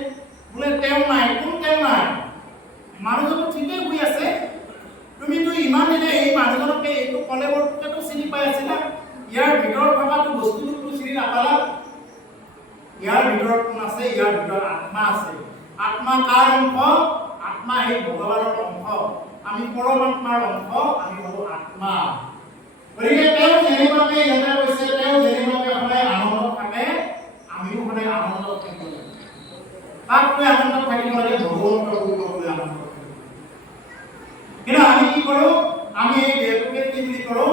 বোলে তেওঁ নাই, কোন তেওঁ নাই? মানুহজনটো ঠিকেই শুই আছে, তুমিতো ইমান দিনে এই মানুহজনকে এইটো কলেবৰটোকেতো চিনি পাই আছিলা, ইয়াৰ ভিতৰত থকাটো বস্তুটো চিনি নাপালা। ইয়াৰ ভিতৰত কোন আছে? ইয়াৰ ভিতৰত আত্মা আছে। আত্মা কাৰ অংশ? আত্মা এই ভগৱানৰ অংশ, আমি পৰমাত্মাৰ অংশ, আমি হলো আত্মা। গতিকে তেওঁ যেনেকুৱাকে ইয়াতে কৈছে, তেওঁ যেনেকুৱাকে সদায় আনন্দত থাকে, আমিও সদায় আনন্দত থাকিব লাগে। তাতকৈ আনন্দত থাকিব লাগে ভগৱন্তৰ গুণলৈ আনন্দ থাকিব। কিন্তু আমি কি কৰোঁ? আমি এই দেহটোকে কি বুলি কৰোঁ?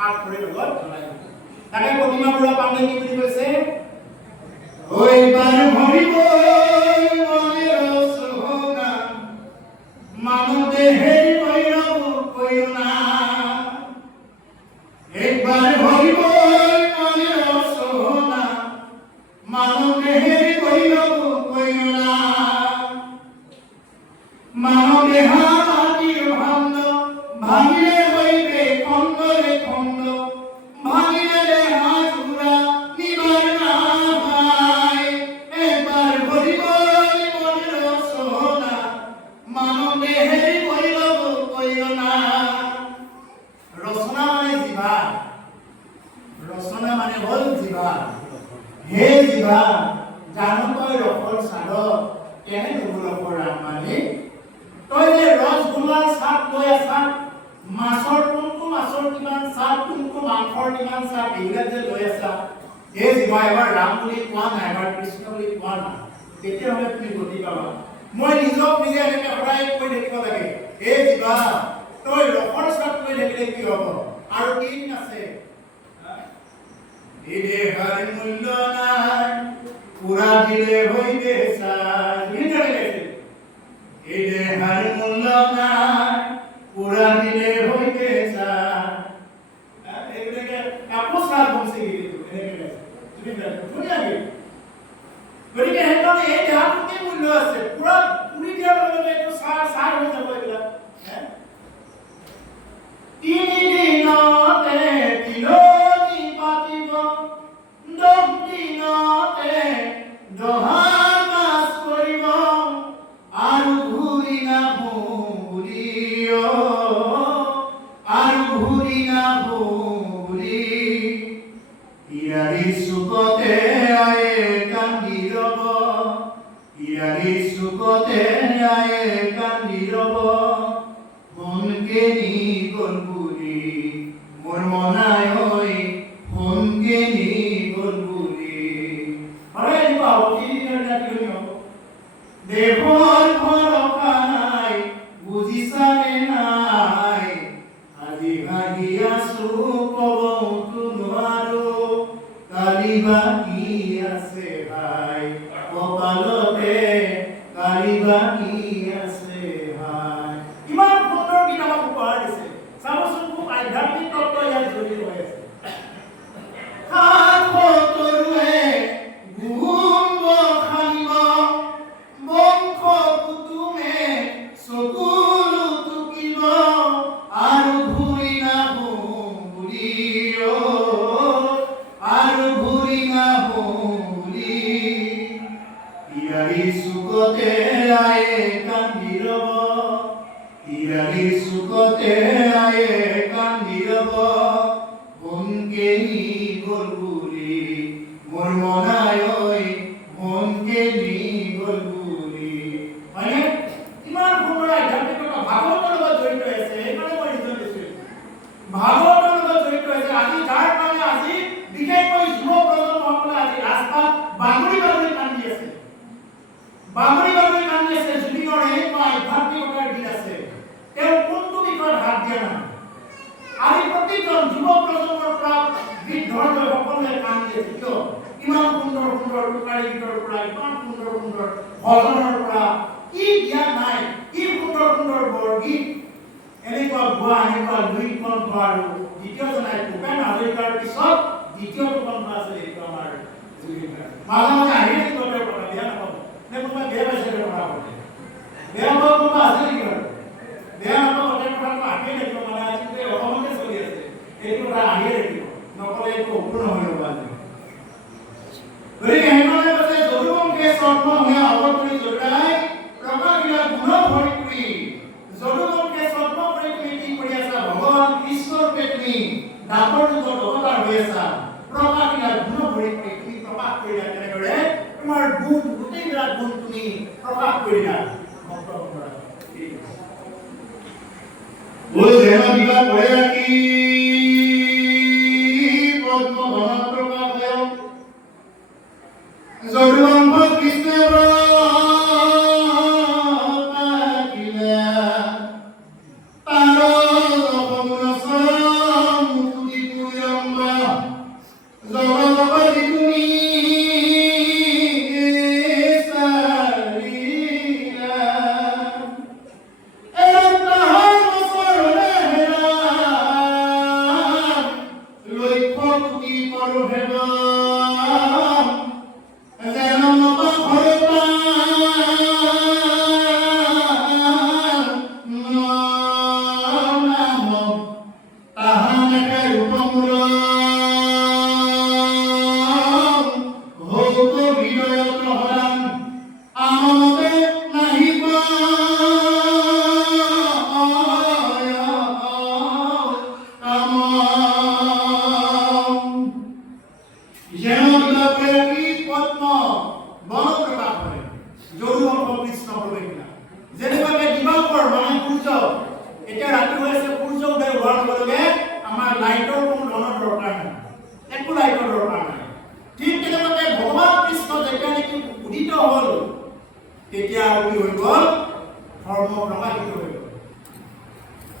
সাত ভৰিৰ লগত জ্বলাই দিব। তাকে প্ৰতিমা বুঢ়া পাণ্ডে কি বুলি কৈছে? ওইবার ভরিব মনের সোহনা মানব দেহের কইরব কইও না একবার ভরিব মনের সোহনা মানব দেহের কইরব কইও না মানব দেহা মাটির ভাণ্ড ভাঙিলে হইবে খণ্ডরে খণ্ড ভাঙিলে দেহা চূড়া নিবার না ভাই একবার ভরিব মনের সোহনা মানব দেহের কইরব কইও না। ৰচনা মানে জিভা, ৰচনা মানে হ'ল জিভা। হে জিভা জানো তই ৰসৰ চাদ কেনে নুবুলকৰ ৰাম মানি। তই যে ৰসগোল্লাৰ চাপ লৈ আছা, মাছৰ কোনটো মাছৰ কিমান চাপ, কোনটো মাংসৰ কিমান চাপ, এইবিলাক যে লৈ আছা, এই জিভা এবাৰ ৰাম বুলি কোৱা নাই, এবাৰ কৃষ্ণ বুলি কোৱা নাই, তেতিয়াহ'লে তুমি গতি পাবা। মই নিজক নিজে এনেকে সদায় কৈ থাকিব লাগে, এই জিভা তই ৰসৰ চাপ লৈ থাকিলে কি হ'ব? আৰু কি আছে? এই দেহৰ মূল্য নাই পুৰা দিলে হইবে চাই এই দেহৰ মূল্য নাই পুৰা দিলে হইবে চাই এইবিলাকে কাপোচাৰ বংশী গীতটো এনেকে গাইছে। ধুনীয়াকে। গতিকে সেইকাৰণে এই দেহাটোৰ কি মূল্য আছে? পুৰা পুৰি দিয়াৰ লগে লগে এইটো চাৰ হৈ যাব এইবিলাক। তিনিদিনতে তিলনি পাতিব দহ দিনতে দহা কাজ কৰিব আৰু ঘূৰি নাহো বুলি আৰু ঘূৰি নাহো বুলি ইয়াৰি চুকতে আয়ে কান্দি ৰব ইয়াৰি চুকতে আয়ে কান্দি ৰব ফোনকে নি গল বুলি মোৰ মনাই ঐ ফোনকে নি গল বুলি আৰে এনেকুৱা হ'ব, তিনিদিনৰ দিনা তিলনি হ'ব। দেহৰ ভৰসা নাই বুজিছানে নাই আজি ভাগি আছো কবতো নোৱাৰো কালি বাকী আছে ভাই কপালতে কালি বাকী আছে ভাই। ইমান সুন্দৰ গীত আমাক উপহাৰ দিছে। চাবচোন খুব আধ্যাত্মিক তত্ত্ব ইয়াত জড়িত হৈ আছে। হাত তৰুৱে গুম্ব খানিব বংশ কুতুমে চকুলো টুকিব আৰু ঘূৰি নাহো বুলি আৰু ঘূৰি নাহো বুলি ইয়াৰি চুকতে আয়ে কান্দি ৰব ইয়াৰি চুকতে আয়ে কান্দি ৰব মনকে নি গল বুলি মোৰ মনাই ঐ মনকে নি গল বুলি। হয়নে? ইমান সুন্দৰ আধ্যাত্মিকতা ভাগৱতৰ লগত জড়িত হৈ আছে। সেইকাৰণে মই ৰিজন দিছোঁ। ভাগৱতৰ লগত জড়িত হৈছে। আজি যাৰ কাৰণে আজি বিশেষকৈ যুৱ প্ৰজন্মসকলে আজি ৰাস্তাত বাগৰি বাগৰি কান্দি আছে। বাগৰি বাগৰি কান্দি আছে। জুবিনৰ এনেকুৱা আধ্যাত্মিকতাৰ গীত আছে, তেওঁ কোনটো বিষয়ত হাত দিয়া নাই। আজি প্ৰতিজন যুৱ প্ৰজন্মৰ পৰা বৃদ্ধলৈ সকলোৱে কান্দি আছে। কিয়? ইমান সুন্দৰ সুন্দৰ টোকাৰী গীতৰ পৰা, ইমান সুন্দৰ সুন্দৰ ভজনৰ পৰা কি দিয়া নাই, কি সুন্দৰ সুন্দৰ বৰগীত এনেকুৱা গোৱা, এনেকুৱা দুই কণ্ঠ আৰু দ্বিতীয়জন ভূপেন হাজৰিকাৰ পিছত দ্বিতীয়টো কণ্ঠ আছে এইটো আমাৰ জুবিন গাৰ্গ। মাজে মাজে আহি থাকিব তেওঁৰ কথা, বেয়া নাপাব নে কোনোবাই বেয়া পাইছে তেওঁৰ কথা কওঁতে? বেয়া পোৱা কোনোবা আছে নেকি বাৰু? বেয়া নাপাব তেওঁৰ কথাটো আহিয়ে থাকিব। মানে আজি অসমতে চলি আছে এইটো কথা আহিয়ে থাকিব, নকলে এইটো অপূৰ্ণ হৈ ৰ'ব আজি। গতিকে সেইকাৰণে কৈছে যদুবংশে স্বপ্ন হৈ অৱতৰি জোৰাই প্ৰকাশিলা গুণ ভৰি কৰি যদুবংশে স্বপ্ন কৰি তুমি কি কৰি আছা? ভগৱান কৃষ্ণৰ পেটনি দাঁতৰ যুগত অৱতাৰ হৈ আছা। প্ৰকাশিলা গুণ ভৰি কৰি তুমি প্ৰকাশ কৰিলা কেনেদৰে? তোমাৰ গুণ গোটেইবিলাক গুণ তুমি প্ৰকাশ কৰিলা। ও যেন দিবা পৰে ৰাখি পদ্মধনত প্ৰকাশ হয় যদুবংশ কৃষ্ণে পাকিলে তাৰ অপগুণ মুকুতি তুতি কৰো হেবা যেন নবা খৰতা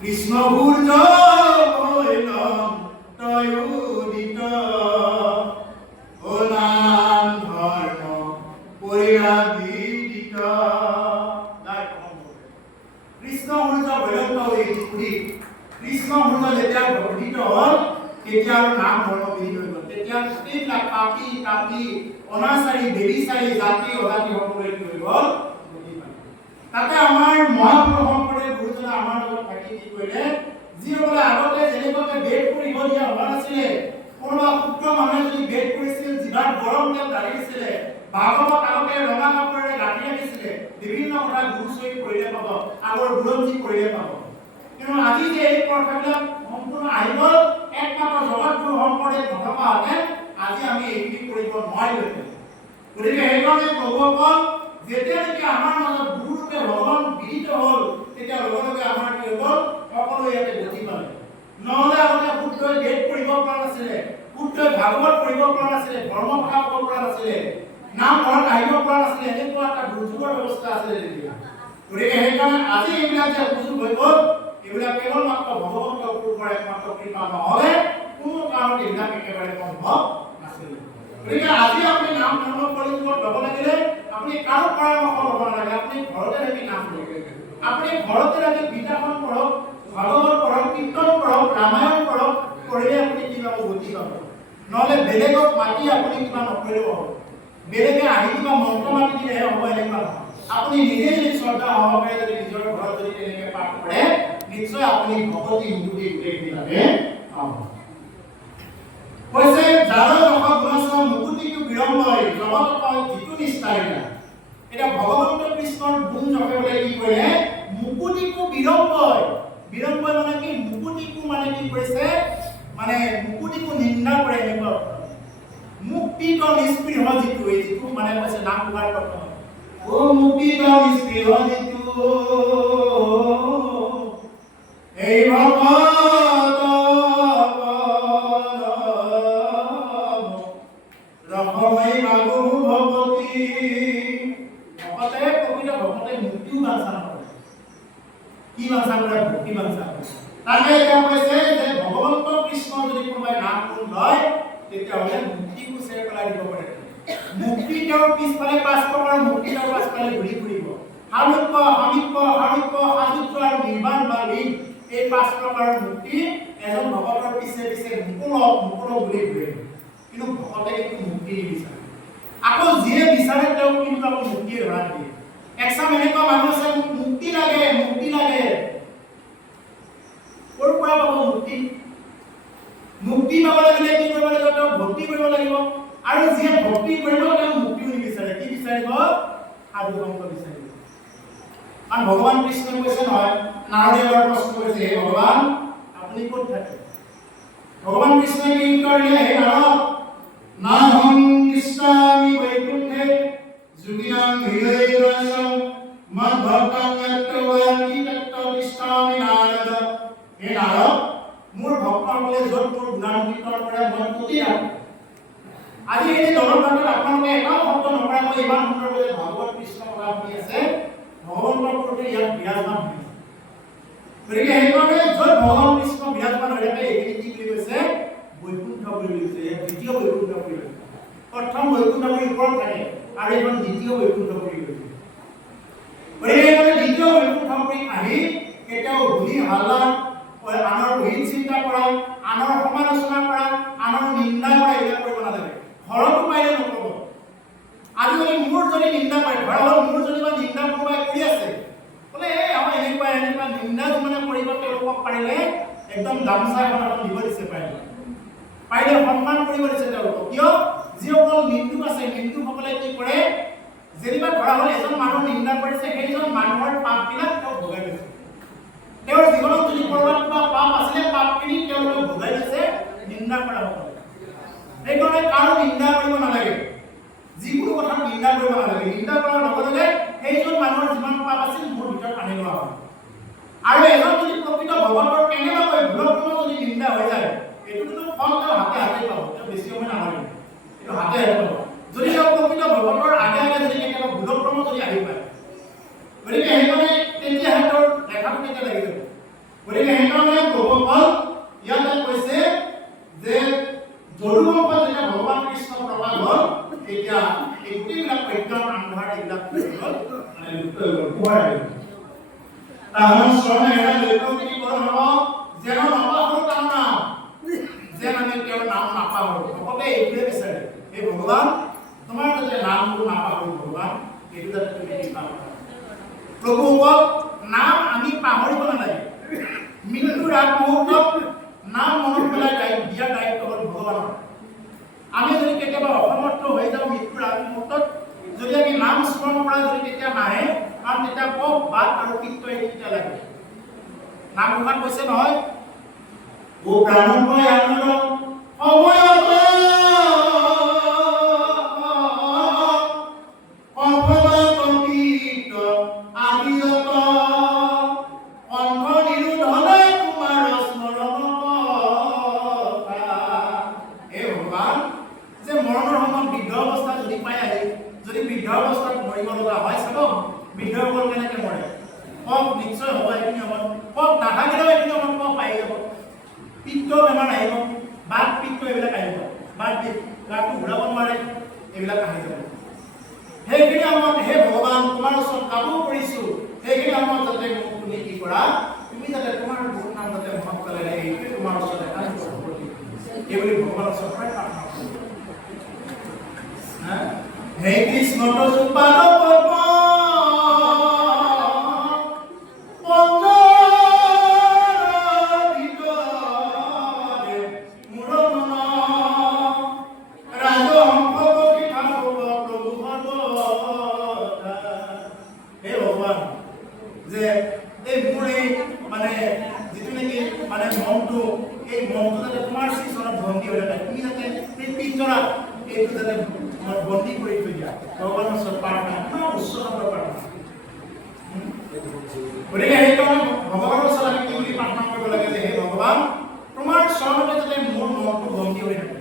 কৃষ্ণ সূৰ্য হৈলম তয় উদিত অনাম ধৰ্ম পৰিৰাজিত কৃষ্ণ সূৰ্য হৈলম তয় উদিত কৃষ্ণ সূৰ্য যেতিয়া উদিত হ'ল তেতিয়া নাম ধৰ্ম বিলীন হৈ গ'ল তেতিয়া গোটেইবিলাক পাপী তাপী অনাচাৰী বেবিচাৰী জাতি অজাতি সকলোৱে কি হৈ গ'ল তাতে আমাৰ মহাপুৰুষ সম্প্ৰদায়ৰ গুৰুজনে আমাৰ লগত থাকি কি কৰিলে যিসকলে আগতে যেনেকৈ বেদ পঢ়িব দিয়া হোৱা নাছিলে কোনোবা শুদ্ধ মানুহে যদি বেদ পঢ়িছিল জিভাত গৰম তেল ঢালি দিছিলে ভাগৱত আগতে ৰঙা কাপোৰেৰে গাঁঠি ৰাখিছিলে বিভিন্ন কথা গুৰু চৰি পঢ়িলে পাব আগৰ বুৰঞ্জী পঢ়িলে পাব কিন্তু আজি যে এই প্ৰথাবিলাক সম্পূৰ্ণ আহি গ'ল একমাত্ৰ জগতগুৰু সম্প্ৰদায় নথকাহেঁতেন আজি আমি এইখিনি কৰিব নোৱাৰিলোহেঁতেন গতিকে সেইকাৰণে প্ৰভুসকল যেতিয়া নেকি আমাৰ মাজত গুৰুৰূপে ভগৱান বিদিত হ'ল তেতিয়া লগে লগে আমাৰ কি হ'ল সকলো ইয়াতে গতি পালে নহ'লে আগতে শুদ্ধই বেদ পঢ়িব পৰা নাছিলে শুদ্ধই ভাগৱত পঢ়িব পৰা নাছিলে ধৰ্ম কথা ক'ব পৰা নাছিলে নাম ঘৰত আহিব পৰা নাছিলে এনেকুৱা এটা দুৰ্যোগৰ ব্যৱস্থা আছিলে তেতিয়া গতিকে সেইকাৰণে আজি এইবিলাক যে সুযোগ হৈ গ'ল এইবিলাক কেৱল মাত্ৰ ভগৱন্তৰ ওপৰত একমাত্ৰ কৃপা নহ'লে কোনো কাৰণত এইবিলাক একেবাৰে সম্ভৱ নাছিলে গতিকে আজি আপুনি নাম ধৰ্ম পৰিচয় ল'ব লাগিলে আপুনি কাৰো পৰামৰ্শ ল'ব নালাগে আপুনি ঘৰতে থাকি নাম ল'ব আপুনি ঘৰতে থাকি গীতাখন পঢ়ক ভাগৱত পঢ়ক কীৰ্তন পঢ়ক ৰামায়ণ পঢ়ক পঢ়িলে আপুনি কিবা গতি পাব নহ'লে বেলেগক মাতি আপুনি কিবা নকৰিব বেলেগে আহি কিবা মন্ত্ৰ মাতি দিলেহে হ'ব এনেকুৱা নহয় আপুনি নিজে যদি শ্ৰদ্ধা সহকাৰে যদি নিজৰ ঘৰত যদি তেনেকৈ পাঠ কৰে নিশ্চয় আপুনি ভগৱতী হিন্দুটি গোটেইবিলাকে পাব কৈছে যাৰ ৰস গুণাশ্ৰম মুকুতিটো বিৰম্বই জগত পায় যিটো নিষ্ঠাৰিলা এটা ভগৱন্ত কৃষ্ণৰ গুণ জপে বোলে কি কৰে মুকুতিকো বিৰম্বই বিৰম্বই মানে কি মুকুতিকো মানে কি কৰিছে মানে মুকুতিকো নিন্দা কৰে এনেকুৱা মুক্তিত নিস্পৃহ যিটো এই যিটো মানে কৈছে নাম তোমাৰ প্ৰথম ও মুক্তিত নিস্পৃহ যিটো এই ভগত ৰসমৈ বাবু ভগৱতী ভকতে কবিতা ভকতে মুক্তিও বাঞ্ছা নকৰে কি বাঞ্ছা কৰে ভক্তি বাঞ্ছা কৰে তাকে এতিয়া কৈছে যে ভগৱন্ত কৃষ্ণ যদি কোনোবাই নাম গুণ লয় তেতিয়াহ'লে মুক্তিকো চেৰ পেলাই দিব পাৰে মুক্তি তেওঁৰ পিছফালে পাঁচ প্ৰকাৰৰ মুক্তি তেওঁৰ পাছফালে ঘূৰি ফুৰিব সাৰুক্য সামিক্য সাৰুক্য সাযুজ্য আৰু নিৰ্বাণ বা লীন এই পাঁচ প্ৰকাৰৰ মুক্তি এজন ভকতৰ পিছে পিছে মুকুল ঘূৰি ঘূৰে কিন্তু ভকতে কিন্তু মুক্তি নিবিচাৰে আকৌ যিয়ে বিচাৰে তেওঁ কিন্তু আকৌ মুক্তিয়ে ধৰা দিয়ে একচাম এনেকুৱা মানুহ আছে মুক্তি লাগে ক'ৰ পৰা পাব মুক্তি মুক্তি পাব লাগিলে কি কৰিব লাগিব তেওঁ ভক্তি কৰিব লাগিব আৰু যিয়ে ভক্তি কৰিব তেওঁ মুক্তিও নিবিচাৰে কি বিচাৰিব সাধু সংগ বিচাৰিব কাৰণ ভগৱান কৃষ্ণই কৈছে নহয় নাৰদীয়ৰ প্ৰশ্ন কৰিছে হে ভগৱান আপুনি ক'ত থাকে ভগৱান কৃষ্ণই কি কৰিলে হে নাৰদ নাহং কৃষ্ণামি বৈকুণ্ঠে যোগিনাং হৃদয়ৰাসং মদ্ভক্তং যত্তৱানি তত্ত্বনিষ্ঠামি নাৰদ হে নাৰদ মোৰ ভক্তসকলে য'ত মোৰ গুণানুকীৰ্তন কৰে মই প্ৰতি ৰাখোঁ আজি এই দলভাগত আপোনালোকে এটাও শব্দ নকৰাকৈ ইমান সুন্দৰভাৱে ভাগৱত কৃষ্ণ কথা শুনি আছে ভগৱন্তৰ প্ৰতি ইয়াত বিৰাজমান হৈ আছে গতিকে সেইকাৰণে য'ত ভগৱান কৃষ্ণ বিৰাজমান হৈ থাকে এইখিনি কি বুলি কৈছে বৈকুণ্ঠ বুলি কৈছে দ্বিতীয় বৈকুণ্ঠ বুলি কৈছে প্ৰথম বৈকুণ্ঠ বুলি ওপৰত থাকে আৰু এইখন দ্বিতীয় বৈকুণ্ঠ বুলি কৈছে গতিকে সেইকাৰণে দ্বিতীয় বৈকুণ্ঠ বুলি আহি কেতিয়াও ধূলি হাল্লা আনৰ হিত চিন্তা কৰা আনৰ সমালোচনা কৰা আনৰ একদম গামোচা এখন দিব দিছে পাৰিলে সন্মান কৰিব দিছে তেওঁলোকক কিয় যিসকল নিন্দুক আছে নিন্দুকসকলে কি কৰে যেনিবা ধৰা হ'ল এজন মানুহ নিন্দা কৰিছে সেইজন মানুহৰ পাপবিলাক তেওঁ ভগাই লৈছে তেওঁৰ জীৱনত যদি কৰবাত কিবা পাপ আছিলে পাপখিনি তেওঁলোকে ভগাই লৈছে নিন্দা কৰা সকলে সেইকাৰণে কাৰো নিন্দা কৰিব নালাগে যিকোনো কথা নিন্দা কৰিব নালাগে নিন্দা কৰাৰ লগে লগে সেইজন মানুহৰ যিমান পাপ আছিল মোৰ ভিতৰত আনি লোৱা হয় আৰু এজন যদি প্ৰকৃত ভগৱানৰ কেনেবাকৈ ভুলক্ৰমে যদি নিন্দা হৈ যায় এইটোতো ফল তেওঁ হাতে হাতে পাব তেওঁ বেছি সময় নালাগে এইটো হাতে হাতে পাব যদি তেওঁ প্ৰকৃত ভগৱানৰ আগে আগে যদি কেতিয়াবা ভুলক্ৰমে যদি আহি পায় গতিকে সেইকাৰণে তেতিয়াহে তেওঁৰ লেখাটো কেতিয়া লাগি যাব গতিকে সেইকাৰণে প্ৰভুসকল ইয়াতে কৈছে যে যদুবংশত যেতিয়া ভগৱান কৃষ্ণ প্ৰকাশ হ'ল তেতিয়া এই গোটেইবিলাক অজ্ঞান আন্ধাৰ এইবিলাক মানে লুপ্ত হৈ গ'ল পোহৰ আহিল তাহাৰ স্মৰণে এটা লেখক কি কৰে হলো যেন নাপাহৰো কামনা যেন আমি কেৱল নাম নাপাহৰো সকলোৱে এইটোৱে বিচাৰে এই ভগৱান তোমাৰ যাতে নামটো নাপাহৰো ভগৱান এইটো যাতে তুমি কৃপা কৰা প্ৰভুসকল নাম আমি পাহৰিব নালাগে মৃত্যুৰ আগ মুহূৰ্তত নাম মনত পেলাই দিয়া দায়িত্ব হ'ল ভগৱানৰ আমি যদি কেতিয়াবা অসমৰ্থ হৈ যাওঁ মৃত্যুৰ আগ মুহূৰ্তত যদি আমি নাম স্মৰণ কৰা যদি তেতিয়া নাহে কাৰণ তেতিয়া পপ বাদ আৰু পিত্ত এইকেইটা লাগে নাম ঘোষাত কৈছে নহয় ও প্ৰাণময় আনন্দ সময়ত অপবাদপিত আদিয়ত কণ্ঠ নিৰোধনে তোমাৰ স্মৰণ হে ভগৱান যে মৰণৰ সময়ত বৃদ্ধ অৱস্থা যদি পাই আহে যদি বৃদ্ধ অৱস্থাত মৰিব লগা হয় চাব বৃদ্ধসকল কেনেকে মৰে পপ নিশ্চয় হ'ব এইখিনি সময়ত পপ নাথাকিলেও এইখিনি সময়ত পপ আহি যাব পিত্ত বেমাৰ আহিব বাত পিত্ত এইবিলাক আহিব বাত গাটো ঘূৰাব নোৱাৰে এইবিলাক আহি যাব সেইখিনি সময়ত হে ভগৱান তোমাৰ ওচৰত কাবু কৰিছো সেইখিনি সময়ত যাতে মোক তুমি কি কৰা তুমি যাতে তোমাৰ গুণ নাম যাতে মনত পেলাই এইটোৱে তোমাৰ ওচৰত এটা এই বুলি ভগৱানৰ ওচৰত প্ৰাৰ্থনা কৰোঁ হে কৃষ্ণ তোপাদ পদ্ম বন্দী কৰি থৈ দিয়া ভগৱানৰ ওচৰত প্ৰাৰ্থনা উচ্চ প্ৰাৰ্থনা গতিকে সেইকাৰণে ভগৱানৰ ওচৰত আমি কি বুলি প্ৰাৰ্থনা কৰিব লাগে যে হে ভগৱান তোমাৰ চৰণতে যাতে মোৰ মনটো বন্দী হৈ থাকে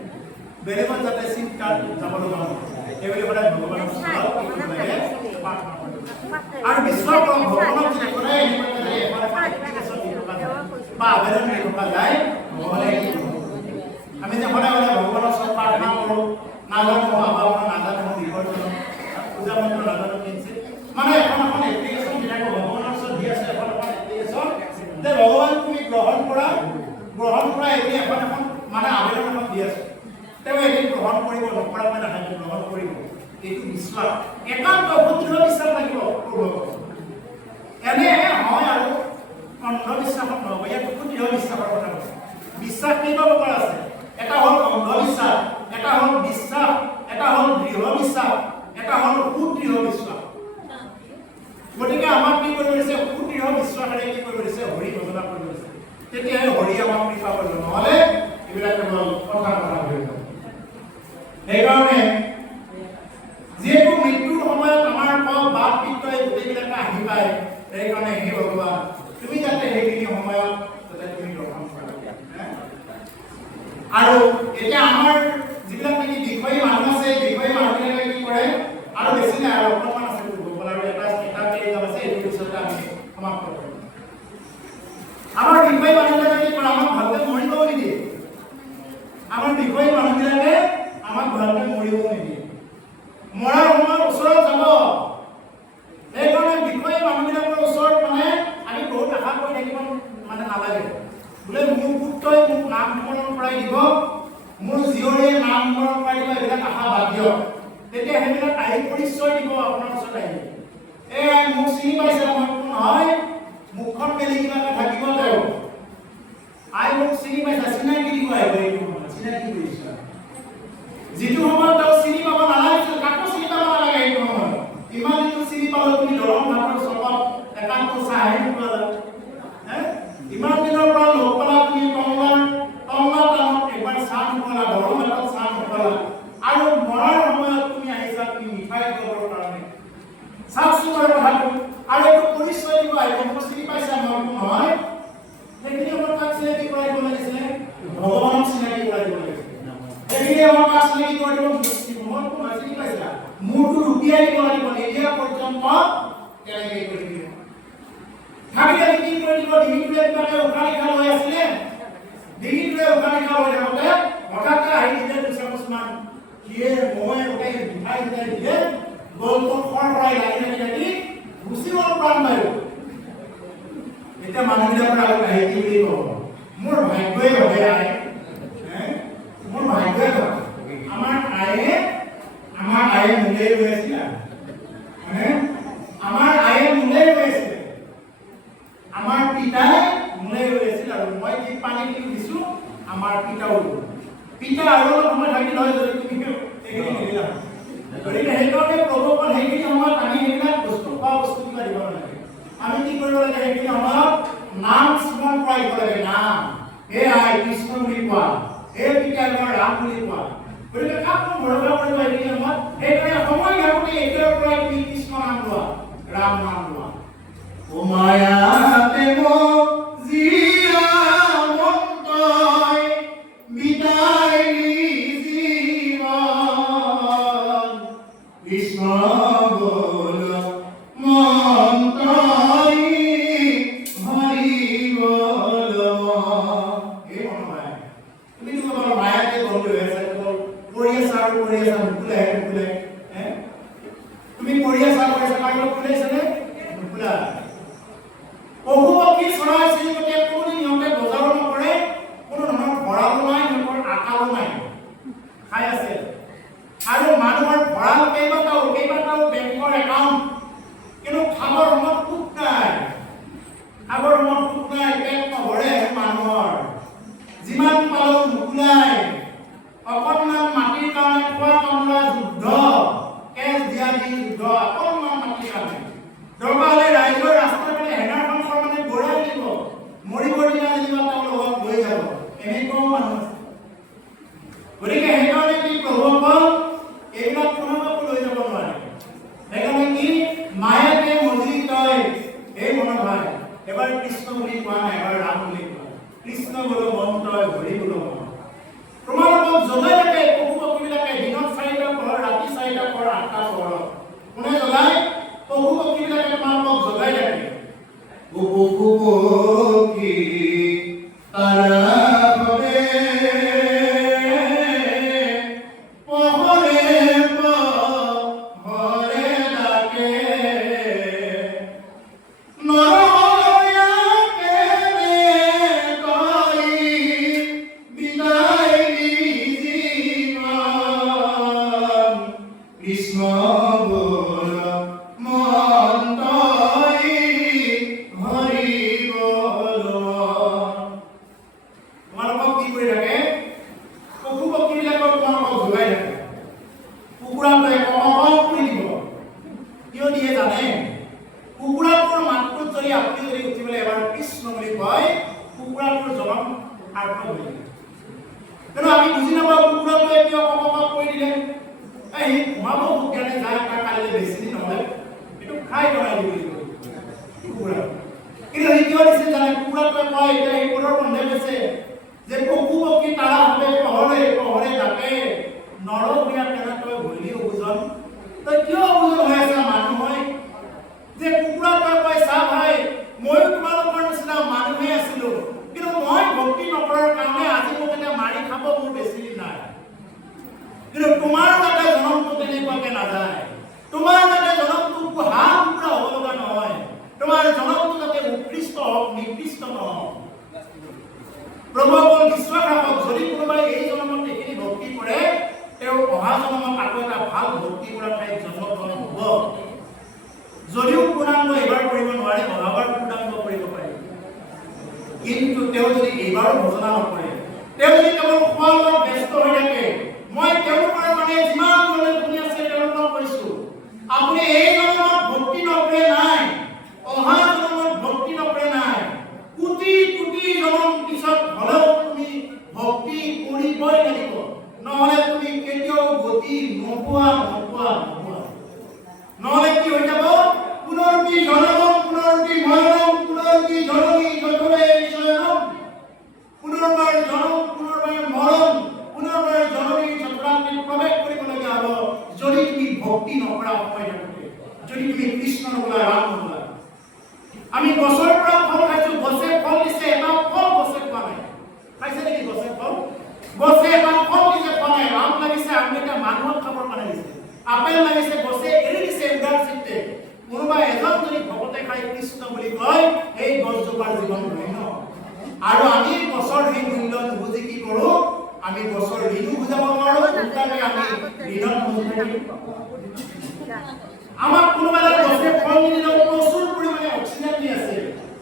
বেলেগত যাতে চিন্তাত যাব লগা নহয় এইবুলি সদায় ভগৱানৰ ওচৰত লাগে প্ৰাৰ্থনা কৰিব আৰু বিশ্বাস কৰক ভগৱানক যদি সদায় বা আবেদন দি থকা যায় ভগৱানে আমি যে সদায় সদায় ভগৱানৰ ওচৰত প্ৰাৰ্থনা কৰোঁ নাজানো আবাহন নাজানো বিবৰ্তন পূজা মন্ত্ৰ নাজানো কিনছে মানে এখন এপ্লিকেশ্যন বিলাক ভগৱানৰ ওচৰত দি আছে এখন এপ্লিকেশ্যন যে ভগৱান তুমি গ্ৰহণ কৰা এই এখন মানে আবেদন এখন দি আছে তেওঁ এদিন গ্ৰহণ কৰিব নকৰা মই নাথাকিব গ্ৰহণ কৰিব এইটো বিশ্বাস একান্ত শুদ্ধ বিশ্বাস লাগিব এনে হয় আৰু অন্ধবিশ্বাসত নহ'ব ইয়াত শুদ্ধ বিশ্বাসৰ কথা কৈছে বিশ্বাস কেইবা প্ৰকাৰ আছে এটা হ'ল অন্ধবিশ্বাস এটা হ'ল বিশ্বাস এটা হ'ল দৃঢ় বিশ্বাস এটা হ'ল সুদৃঢ় বিশ্বাস গতিকে আমাক কি কৰিব দিছে সুদৃঢ় বিশ্বাসেৰে কি কৰিব দিছে হৰি ভজনা কৰিব দিছে তেতিয়াহে হৰি আমাক কৃপা কৰিব নহ'লে এইবিলাক কেৱল কথা হৈ যাব সেইকাৰণে যিহেতু মৃত্যুৰ সময়ত আমাৰ পপ বাপ পিত্ত এই গোটেইবিলাকে আহি পায় সেইকাৰণে হে ভগৱান তুমি যাতে সেইখিনি সময়ত যাতে তুমি গ্ৰহণ কৰা আৰু এতিয়া আমাৰ যিবিলাক নেকি বিষয়ী মানুহ আছে বিষয়ী মানুহবিলাকে কি কৰে আৰু বেছি নাই আৰু অকণমান আছে আৰু এটা কেইটা আছে এইটো পিছতে আমি সমাপ্ত কৰিম আমাৰ বিষয়ী মানুহবিলাকে কি কৰে আমাক ভালকৈ মৰিবও নিদিয়ে আমাৰ বিষয়ী মানুহবিলাকে আমাক ভালকৈ মৰিবও নিদিয়ে মৰাৰ সময়ত ওচৰত যাব সেইকাৰণে বিষয়ী মানুহবিলাকৰ ওচৰত মানে আমি বহুত আশা কৰি থাকিব মানে নালাগে বোলে মোৰ পুত্ৰই মোক নাম স্মৰণ কৰাই দিব মোৰ জীয়ৰীয়ে নাম স্মৰণ কৰাই দিব এইবিলাক আশা বাদ দিয়ক তেতিয়া সেইবিলাক আহি পৰিচয় দিব আপোনাৰ ওচৰত আহি মোক চিনি পাইছে মই কোন হয় মুখখন মেলি কিবা এটা থাকিব তেওঁ আই মোক চিনি পাইছা চিনাকি দিব আহিব এইটো সময়ত চিনাকি কৰিছা যিটো সময়ত তেওঁ চিনি পাব নালাগিছিল কাকো চিনি পাব নালাগে এইটো সময়ত ইমান দিনটো চিনি পালে তুমি দৰং ঘাটৰ চকত একান্ত চাহ আহি পালা ইমান দিনৰ পৰা লগ পালা তুমি টংলা টাউনত একবাৰ চাহ নোপালা দৰং ঘাটত চাহ নোপালা আৰু মৰাৰ সময়ত তুমি আহিছা তুমি মিঠাই খাবৰ কাৰণে চাওকচোন বাৰু কথাটো আৰু এইটো পৰিচয় দিব আহিব মোক চিনি পাইছা মই নহয় সেইখিনি আমাৰ কাক চিনাকি কৰাই দিব লাগিছিলে ভগৱানক চিনাকি কৰাই দিব লাগিছিলে সেইখিনি আমাৰ কাক চিনাকি কৰাই দিব মই চিনি পাইছা মোৰটো লুটিয়াই দিব লাগিব এতিয়া পৰ্যন্ত কেনেকৈ কৰি দিব ভাবিলে কি কৰি দিব ডিঙিটোৱে কিবাকে উশাহ নিশাহ লৈ আছিলে ডিঙিটোৱে উশাহ নিশাহ লৈ থাকোঁতে হঠাৎ আহি দিলে দুচামুচমান সিয়ে মই গোটেই মিঠাই দিয়ে গলটো খৰখৰাই লাগি গুচি গ'ল প্ৰাণ বায়ু এতিয়া মানুহবিলাকৰ আগত আহি কি বুলি ক'ব মোৰ ভাগ্যই ঘটে আই মোৰ ভাগ্যই ঘটে আমাৰ আয়ে মোলে ৰৈ আছিল আমাৰ আয়ে মোলে ৰৈ আছিল আমাৰ পিতাই মোলে ৰৈ আছিল আৰু মই যি পানী দিছো আমাৰ পিতাও পিতা আৰু অলপ সময় থাকি নহয় যদি তুমি এইখিনি নিদিলা গতিকে সেইকাৰণে প্ৰভুপাল সেইখিনি সময়ত আমি সেইবিলাক বস্তু খোৱা বস্তু কিবা দিব নালাগে আমি কি কৰিব লাগে সেইখিনি সময়ত নাম স্মৰণ কৰাই দিব লাগে নাম হে আই কৃষ্ণ বুলি কোৱা হে পিতা আমাৰ ৰাম বুলি কোৱা গতিকে কাকো ভৰসা কৰিব সেইখিনি সময়ত সেইকাৰণে সময় থাকোঁতে এতিয়াৰ পৰাই তুমি কৃষ্ণ নাম লোৱা ৰাম নাম লোৱা ও মায়াতে মোক জিয়া মন্তই বিদায় জীৱন কৃষ্ণ বল মন্তই হৰি বল এই মনোমায়া তুমি তোমাৰ মায়াতে বন্ধু হৈ আছা কৰি আছা নুকুলাই তুমি কৰি আছা কাৰো কুলাইছানে নুকুলা পশু পক্ষী চৰাই চিৰিকটিয়ে কোনো নিয়মে বজাৰো নকৰে কোনো ধৰণৰ ভঁৰালো নাই সিহঁতৰ আকালো নাই খাই আছে আৰু মানুহৰ ভঁৰাল কেইবাটাও বেংকৰ একাউণ্ট কিন্তু খাবৰ সময়ত সুখ নাই পেট নভৰে মানুহৰ যিমান পালেও নুকুলাই অকণমান মাটিৰ কাৰণে খোৱা কামৰা যুদ্ধ কেছ দিয়া দি যুদ্ধ অকণমান মাটিৰ কাৰণে দৰকাৰ হ'লে ৰাইজৰ ৰাস্তাৰ ফালে হেঙাৰখন মানে ঘূৰাই দিব মৰিব দিনা যেনিবা তেওঁৰ লগত লৈ যাব এনেকুৱাও মানুহ আছে গতিকে সেইকাৰণে কি প্ৰভুসকল এইবিলাক কোনোবাকো লৈ যাব নোৱাৰে সেইকাৰণে কি মায়াতে মজি তই এই মনোভাৱ এবাৰ কৃষ্ণ বুলি কোৱা নাই এবাৰ ৰাম বুলি কোৱা কৃষ্ণ বোলো মন তই হৰি বোলো মন তোমালোকক জগাই থাকে পশু পক্ষীবিলাকে দিনত 4টা পহৰ ৰাতি 4টা পহৰ 8টা পহৰ কোনে জগাই পশু পক্ষীবিলাকে তোমালোকক জগাই থাকে পশু পক্ষী তারা হবে পহরে পহরে ডাকে নরহরিয়াকে কই বিদায় জীবন কৃষ্ণ বল মন্তই হৰি বল তোমালোকক কি কৰি থাকে পশু পক্ষীবিলাকক তোমালোকক জগাই থাকে কুকুৰাটোৱে কমকম কৰি দিব কিয় দিয়ে জানে কুকুৰাটোৰ মাতটোত যদি আপুনি যদি উঠি পেলাই এবাৰ কৃষ্ণ বুলি কয় কুকুৰাটোৰ জনম সাৰ্থক হৈ যায় কিন্তু আমি বুজি নাপাওঁ কুকুৰাটোৱে কিয় কমকম কৰি দিলে এই ঘুমাব কাৰণে যায় তাৰ কালিলৈ বেছি দিন নহ'লে এইটো খাই বনাই দিব লাগিব কুকুৰা কিন্তু সি কিয় দিছে জানে কুকুৰাটোৱে কয় এতিয়া এই কোৰৰ বন্ধে গৈছে যে পশু পক্ষী তাৰা হবে পহৰে ডাকে নৰহৰীয়া কেনে তই ভৈলি অবুজন তই কিয় অবুজন হৈ আছা মানুহ হয় যে কুকুৰাটোৱে কয় চা ভাই ময়ো তোমালোকৰ নিচিনা মানুহে আছিলো কিন্তু মই ভক্তি নকৰাৰ কাৰণে আজি মোক এতিয়া মাৰি খাব মোৰ বেছি দিন নাই কিন্তু তোমাৰ যাতে জনমটো তেনেকুৱাকে নাযায় তোমাৰ যাতে জনমটো হাঁহ কুকুৰা হ'ব লগা নহয় তোমাৰ জনমটো যাতে উৎকৃষ্ট হওক নিকৃষ্ট নহওক প্ৰভুসকল বিশ্বাস ৰাখক যদি কোনোবাই এই জনমত এইখিনি ভক্তি কৰে তেওঁ অহা জনমত আকৌ এটা ভাল ভক্তি কৰা ঠাইত জন্মগ্ৰহণ হ'ব যদিও পূৰ্ণাংগ এবাৰ কৰিব নোৱাৰে অহাবাৰ পূৰ্ণাংগ কৰিব পাৰে কিন্তু তেওঁ যদি এইবাৰো ভজনা নকৰে তেওঁ যদি কেৱল খোৱা লোৱাত ব্যস্ত হৈ থাকে মই তেওঁলোকৰ মানে যিমান দূৰলৈ শুনি আছে তেওঁলোকক কৈছোঁ আপুনি এই জন্মত ভক্তি নকৰে নাই অহা জন্মত ভক্তি নকৰে নাই কোটি কোটি জন্ম পিছত হ'লেও তুমি ভক্তি কৰিবই লাগিব নহ'লে তুমি কেতিয়াও গতি নোপোৱা নহ'লে কি হৈ যাব পুনৰবি জনম পুনৰবি মৰণম পুনৰবি জননী জঠৰে শয়নম পুনৰবাৰ জনম পুনৰবাৰ মৰণ পুনৰবাৰ জননী জঠৰাত প্ৰৱেশ কৰিবলগীয়া হ'ব যদি তুমি ভক্তি নকৰা সময় থাকোঁতে যদি তুমি কৃষ্ণ নবোলা ৰাম নবোলা আমি গছৰ পৰা ফল খাইছোঁ গছে ফল দিছে এটা ফল গছে খোৱা নাই খাইছে নেকি গছে ফল গছে এটা ফল দিছে খোৱা নাই আম লাগিছে আমি এটা মানুহক খাবৰ কাৰণে দিছে আপেল লাগিছে গছে এৰি দিছে উদাৰ চিত্তে কোনোবা এজন যদি ভকতে খাই কৃষ্ণ বুলি কয় এই গছজোপাৰ জীৱন ধন্য আৰু আমি গছৰ এই মূল্য নুবুজি কি কৰোঁ আমি গছৰ ঋণো বুজাব নোৱাৰোঁ উল্টাকে আমি ঋণত মজুৰি থাকিম আমাক কোনোবা এটা গছে ফল নিদিলেও প্ৰচুৰ পৰিমাণে অক্সিজেন দি আছে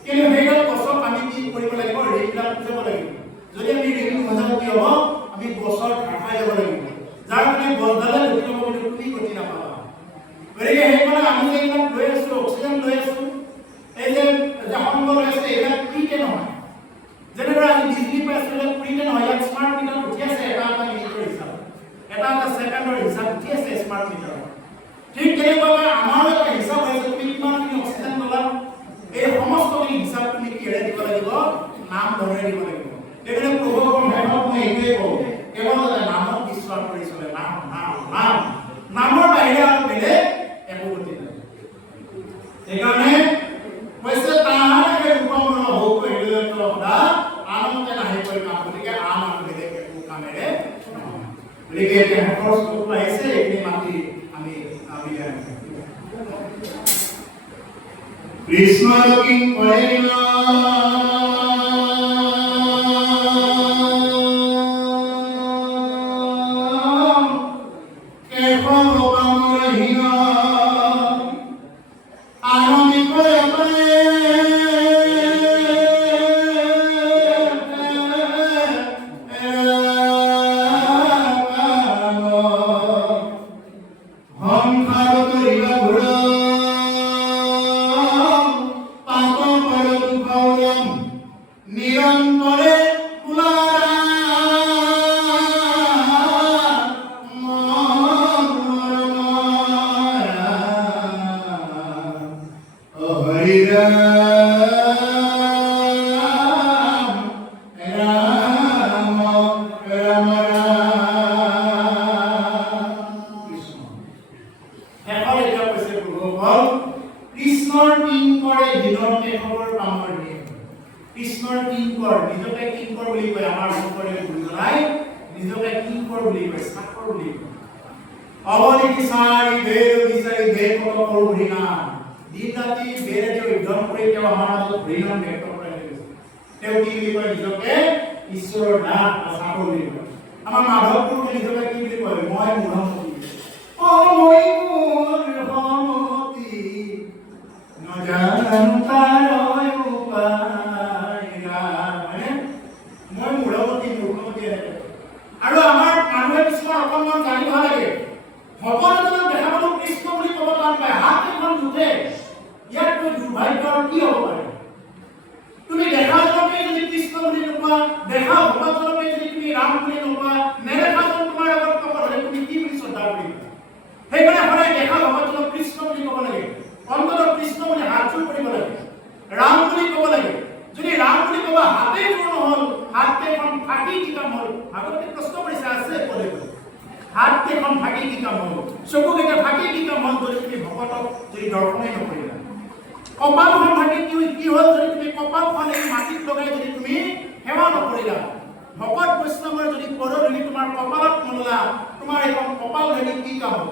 কিন্তু সেইডাল গছক আমি কি কৰিব লাগিব ঋণবিলাক বুজাব লাগিব যদি আমি ঋণ বুজাব কি হ'ব আমি গছৰ ঢাক খাই যাব লাগিব যাৰ কাৰণে গছডালে গতি ল'ব কিন্তু তুমি গতি নাপাবা গতিকে সেইকাৰণে আমি যে এইবিলাক লৈ আছোঁ অক্সিজেন লৈ আছোঁ এই যে সংগ লৈ আছে এইবিলাক ফ্ৰীতে নহয় যেনেদৰে আমি বিজুলী পাইছোঁ এইবিলাক ফ্ৰীতে নহয় ইয়াত স্মাৰ্ট মিটাৰ উঠি আছে এটা মিনিটৰ হিচাপ এটা ছেকেণ্ডৰ হিচাপ উঠি আছে স্মাৰ্ট মিটাৰত ঠিক তেনেকুৱাকৈ আমাৰো এটা হিচাপ হৈছে তুমি কিমানখিনি অক্সিজেন ল'লা এই সমস্তখিনি হিচাপ তুমি কিহেৰে দিব লাগিব নাম ধৰে দিব লাগিব সেইকাৰণে প্ৰভুকৰ ভাষাত মই এইটোৱে কওঁ কেৱল নামত বিশ্বাস কৰি চলে নামৰ বাহিৰে আৰু বেলেগ একো গতি নাই সেইকাৰণে কৈছে তাহাঁতে ৰূপমৰ হওক হৃদয়ন্তৰ সদা আনন্দে নাহি কৰি কাম গতিকে আন আৰু বেলেগ একো কামেৰে নহয় গতিকে এতিয়া শেষৰ শ্লোকটো আহিছে এইখিনি মাতি আমি কৃষ্ণ কিং কৰিলা কৃষ্ণৰ কিংকৰে দিনতে খবৰ পামৰ নিয়ে কৃষ্ণৰ কিংকৰ নিজকে কিংকৰ বুলি কয় আমাৰ শংকৰদেৱ গুৰুজনাই নিজকে কিংকৰ বুলি কয় চাকৰ বুলি কয় অৱনি বিচাৰি বেৰ বিচাৰি বেৰ কত কৰো হৰিনাম দিন ৰাতি বেৰেদি অধ্যয়ন কৰি তেওঁ আমাৰ মাজত হৰিনাম ব্যক্ত কৰাই গৈছে তেওঁ কি বুলি কয় নিজকে ঈশ্বৰৰ দাস চাকৰ বুলি কয় আমাৰ মাধৱ গুৰুৱে নিজকে কি বুলি কয় মই মূঢ়মতি অ মই মূঢ়মতি নজানো তাৰ উপায় মানে মই মূঢ়মতি আৰু আমাৰ মানুহে কিছুমান অকণমান জানিব লাগে ভগৱানক দেখাবলৈ কৃষ্ণ বুলি ক'ব টান পায় হাত এখন নুঠে ইয়াতকৈ দুৰ্ভাগ্যৰ কি হ'ব পাৰে তুমি দেখা জনমে যদি কৃষ্ণ বুলি নোপোৱা দেখা ভগৱান জনমে যদি তুমি ৰাম বুলি নোপোৱা নেদেখা জন তোমাৰ আগত ক'ব হ'লে তুমি কি বুলি শ্ৰদ্ধা কৰিবা সেইকাৰণে সদায় দেখা ভগৱান কৃষ্ণ বুলি ক'ব লাগে অন্ততঃ কৃষ্ণ বুলি হাত জোৰ কৰিব লাগে ৰাম বুলি ক'ব লাগে যদি ৰাম বুলি ক'বা হাতে জোৰ নহ'ল হাতকেইখন ফাটি কি কাম হ'ল ভাগৱতে প্ৰশ্ন কৰিছে আছে ক'লে হাতকেইখন ফাটি কি কাম হ'ল চকুকেইটা ফাটি কি কাম হ'ল যদি তুমি ভকতক যদি দৰ্শনেই নকৰিলা কপালখন ফাটি কি হ'ল যদি তুমি কপালখন এই মাটিত লগাই যদি তুমি সেৱা নকৰিলা ভকত বৈষ্ণৱৰ যদি পদধূলি তোমাৰ কপালত নললা তোমাৰ এখন কপাল ধৰি কি কাম হ'ব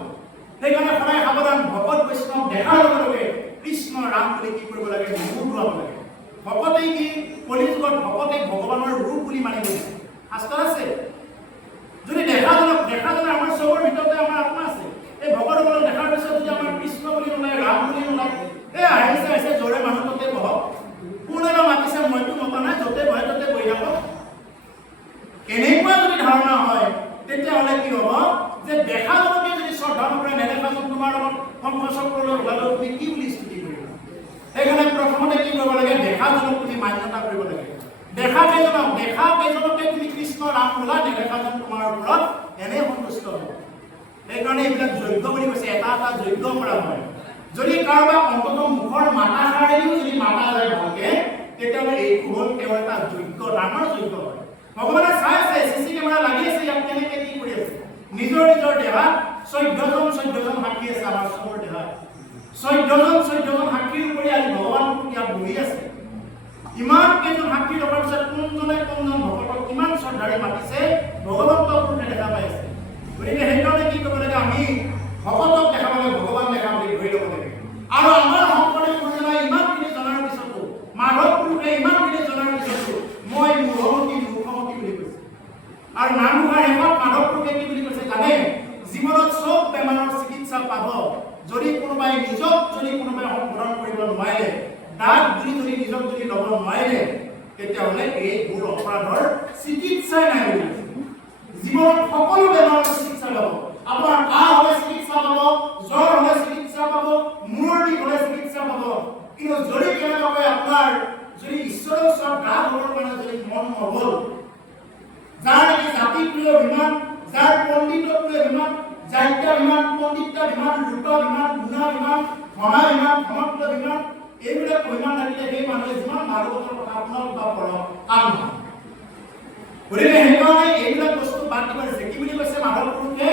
সেইকাৰণে সদায় সাৱধান ভকত বৈষ্ণৱ দেখাৰ লগে লগে কৃষ্ণ ৰাম বুলি কি কৰিব লাগে মূৰ ধুৱাব লাগে ভকতেই কি কলিযুগত ভকতে ভগৱানৰ ৰূপ বুলি মানি লৈছে শাস্ত্ৰত আছে যদি দেখা জনে আমাৰ চবৰ ভিতৰতে আমাৰ আত্মা আছে এই ভগৱানক দেখাৰ পিছত যদি আমাৰ কৃষ্ণ বুলি নোলায় ৰাম বুলি নোলায় এই আহিছে জোৰে মানুহ ততে বহক কোনেও মাতিছে মইতো মতা নাই য'তে বহে ততে বহি থাকক যে দেখাজনকে যদি শ্ৰদ্ধা নকৰে নেদেখাজন তোমাৰ লগত সংঘৰ্ষলৈ ওলালেও তুমি কি বুলি স্থিতি কৰিবা সেইকাৰণে প্ৰথমতে কি কৰিব লাগে দেখাজনক তুমি মান্যতা কৰিব লাগে দেখা কেইজনকে তুমি কৃষ্ণ নাম ল'লা নেদেখাজন তোমাৰ ওপৰত এনে সন্তুষ্ট হ'ব সেইকাৰণে এইবিলাক যজ্ঞ বুলি কৈছে এটা এটা যজ্ঞ কৰা হয় যদি কাৰোবাক অন্ততঃ মুখৰ মাতাষাৰেদিও যদি মাতা যায় ভালকে তেতিয়াহ'লে এইটো হ'ল কেৱল এটা যজ্ঞ ডাঙৰ যজ্ঞ হয় ভগৱানে চাই আছে চিচি কেমেৰা লাগি আছে ইয়াত কেনেকৈ কি কৰি আছে নিজৰ দেহাত 14জন সাক্ষী আছে আমাৰ চবৰ দেহাত 14জন সাক্ষীৰ উপৰি আজি ভগৱান ইয়াত বহি আছে ইমান কেইজন সাক্ষী থকাৰ পিছত কোনজনে কোনজন ভকতক কিমান শ্ৰদ্ধাৰে মাতিছে ভগৱন্তক কোনে দেখা পাই আছে গতিকে সেইকাৰণে কি কৰিব লাগে আমি ভকতক দেখাব লাগে ভগৱান দেখা বুলি ধৰি ল'ব লাগে আৰু আমাৰ শংকৰদেৱ গুৰুজনাই ইমানখিনি জনাৰ পিছতো মাধৱ গুৰুৱে ইমানখিনি জনাৰ পিছতো মই মুখমতি বুলি কৈছে আৰু নামঘৰ শেষত মাধৱ গুৰুৱে কি বুলি কৈছে জানে জীৱনত চব বেমাৰৰ চিকিৎসা পাব যদি কোনোবাই নিজক সম্বোধন কৰিব নোৱাৰে দাগ বুলি নিজক ল'ব নোৱাৰে তেতিয়াহ'লে এই ভুল অপৰাধৰ চিকিৎসাই নাই বুলি জীৱনত সকলো বেমাৰৰ চিকিৎসা পাব আপোনাৰ কাহ হ'লে চিকিৎসা পাব জ্বৰ হ'লে চিকিৎসা পাব মূৰৰ বিষ হ'লে চিকিৎসা পাব কিন্তু যদি কেনেবাকৈ আপোনাৰ যদি ঈশ্বৰৰ ওচৰত দাগ হ'বৰ কাৰণে যদি মন নগ'ল যাৰ নেকি জাতি প্ৰিয় বিমান যাৰ পণ্ডিতত্ব বিমান জাত্য বিমান পণ্ডিত্য বিমান ৰূপ বিমান গুণ বিমান ধনা বিমান সমত্ব বিমান এইবিলাক অভিমান থাকিলে সেই মানুহে যিমান ভাগৱতৰ কথা আপোনাক বা পঢ়ক কাম নহয় গতিকে সেইকাৰণে এইবিলাক বস্তু বাদ দিব লাগিছে কি বুলি কৈছে মাধৱ গুৰুৱে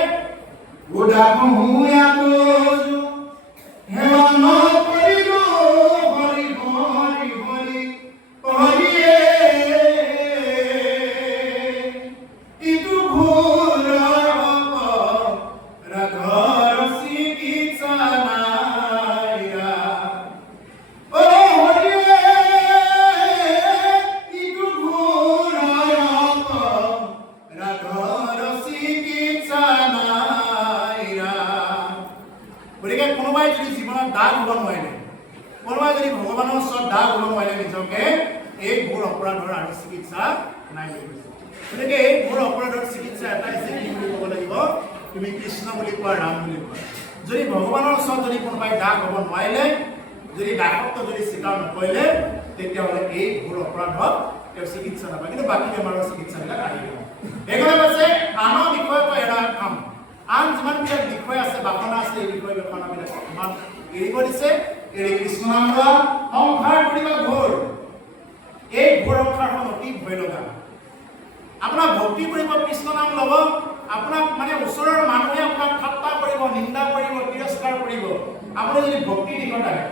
তুমি কৃষ্ণ বুলি কোৱা ৰাম বুলি কোৱা যদি ভগৱানৰ ওচৰত যদি কোনোবাই দাগ হ'ব নোৱাৰিলে যদি দাসত্ব যদি স্বীকাৰ নকৰিলে তেতিয়াহ'লে এই ভুল অপৰাধত তেওঁ চিকিৎসা নাপায় কিন্তু বাকী বেমাৰৰ চিকিৎসাবিলাক আহিব সেইকাৰণে কৈছে আনৰ বিষয়টো এৰা কাম আন যিমানবিলাক বিষয় আছে বাসনা আছে এই বিষয় বাসনাবিলাক অকণমান এৰিব দিছে এৰি কৃষ্ণ নাম লোৱা সংসাৰ কৰিবা ঘোৰ এই ঘোৰ সংসাৰখন অতি ভয় লগা আপোনাৰ ভক্তি কৰিব কৃষ্ণ নাম ল'ব আপোনাক মানে ওচৰৰ মানুহে আপোনাক ঠাট্টা কৰিব নিন্দা কৰিব তিৰস্কাৰ কৰিব আপুনি যদি ভক্তি দিশত আহে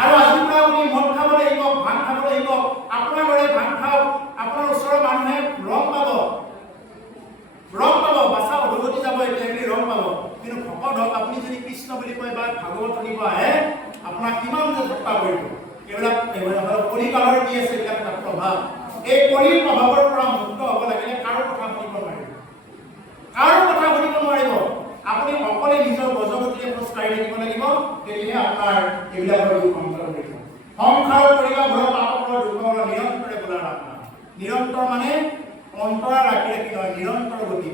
আৰু আজিৰ পৰা আপুনি মদ খাব লাগিব ভাং খাব লাগিব আপোনাৰ দৰে ভাং খাওক আপোনাৰ ওচৰৰ মানুহে ৰং পাব বাচা অধগতি যাব এতিয়া ৰং পাব কিন্তু ভকত হওক আপুনি যদি কৃষ্ণ বুলি কয় বা ভাগৱত শুনিব আহে আপোনাক কিমান যে ঠাট্টা কৰিব এইবিলাক কলিকালৰ কি আছে এইবিলাক এটা প্ৰভাৱ এই কলিৰ প্ৰভাৱৰ পৰা মুক্ত হ'ব লাগিলে কাৰো কথা শুনিব নোৱাৰিব আপুনি অকলে নিজৰ গজগতিৰে খোজকাঢ়ি থাকিব লাগিব তেতিয়াহে আপোনাৰ এইবিলাকৰ সংসাৰ কৰিব সংসাৰ কৰিবা ঘৰৰ পাপৰ দুখৰ নিৰন্তৰে বোলাৰ আপোনাৰ নিৰন্তৰ মানে অন্তৰা ৰাখি নহয় নিৰন্তৰ গতি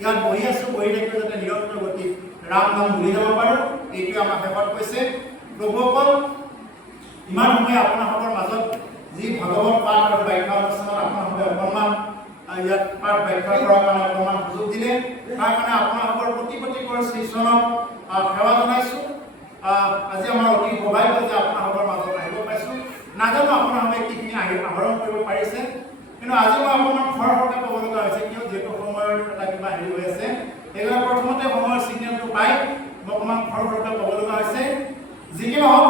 ইয়াত বহি আছো বহি থাকিলে যাতে নিৰন্তৰ গতি ৰাম নাম ভুলি যাব পাৰোঁ এইটোৱে আমাক শেষত কৈছে প্ৰভুসকল ইমান সময় আপোনালোকৰ মাজত যি ভাগৱত পাঠ আৰু ব্যাখ্যা অনুষ্ঠানত আপোনালোকে অকণমান ইয়াত পাঠ ব্যাখ্যা কৰাৰ কাৰণে অকণমান সুযোগ দিলে তাৰ কাৰণে আপোনালোকৰ প্ৰতি শ্ৰীচৰণক সেৱা জনাইছোঁ আজি আমাৰ অতি সৌভাগ্য যে আপোনালোকৰ মাজত আহিব পাইছোঁ নাজানো আপোনালোকে কিখিনি আহৰণ কৰিব পাৰিছে কিন্তু আজি মই অকণমান খৰকৈ ক'ব লগা হৈছে কিয় যিহেতু সময়ৰ এটা কিবা হেৰি হৈ আছে সেইকাৰণে প্ৰথমতে সময়ৰ ছিগনেলটো পাই মই অকণমান খৰকৈ ক'ব লগা হৈছে যি কি নহওক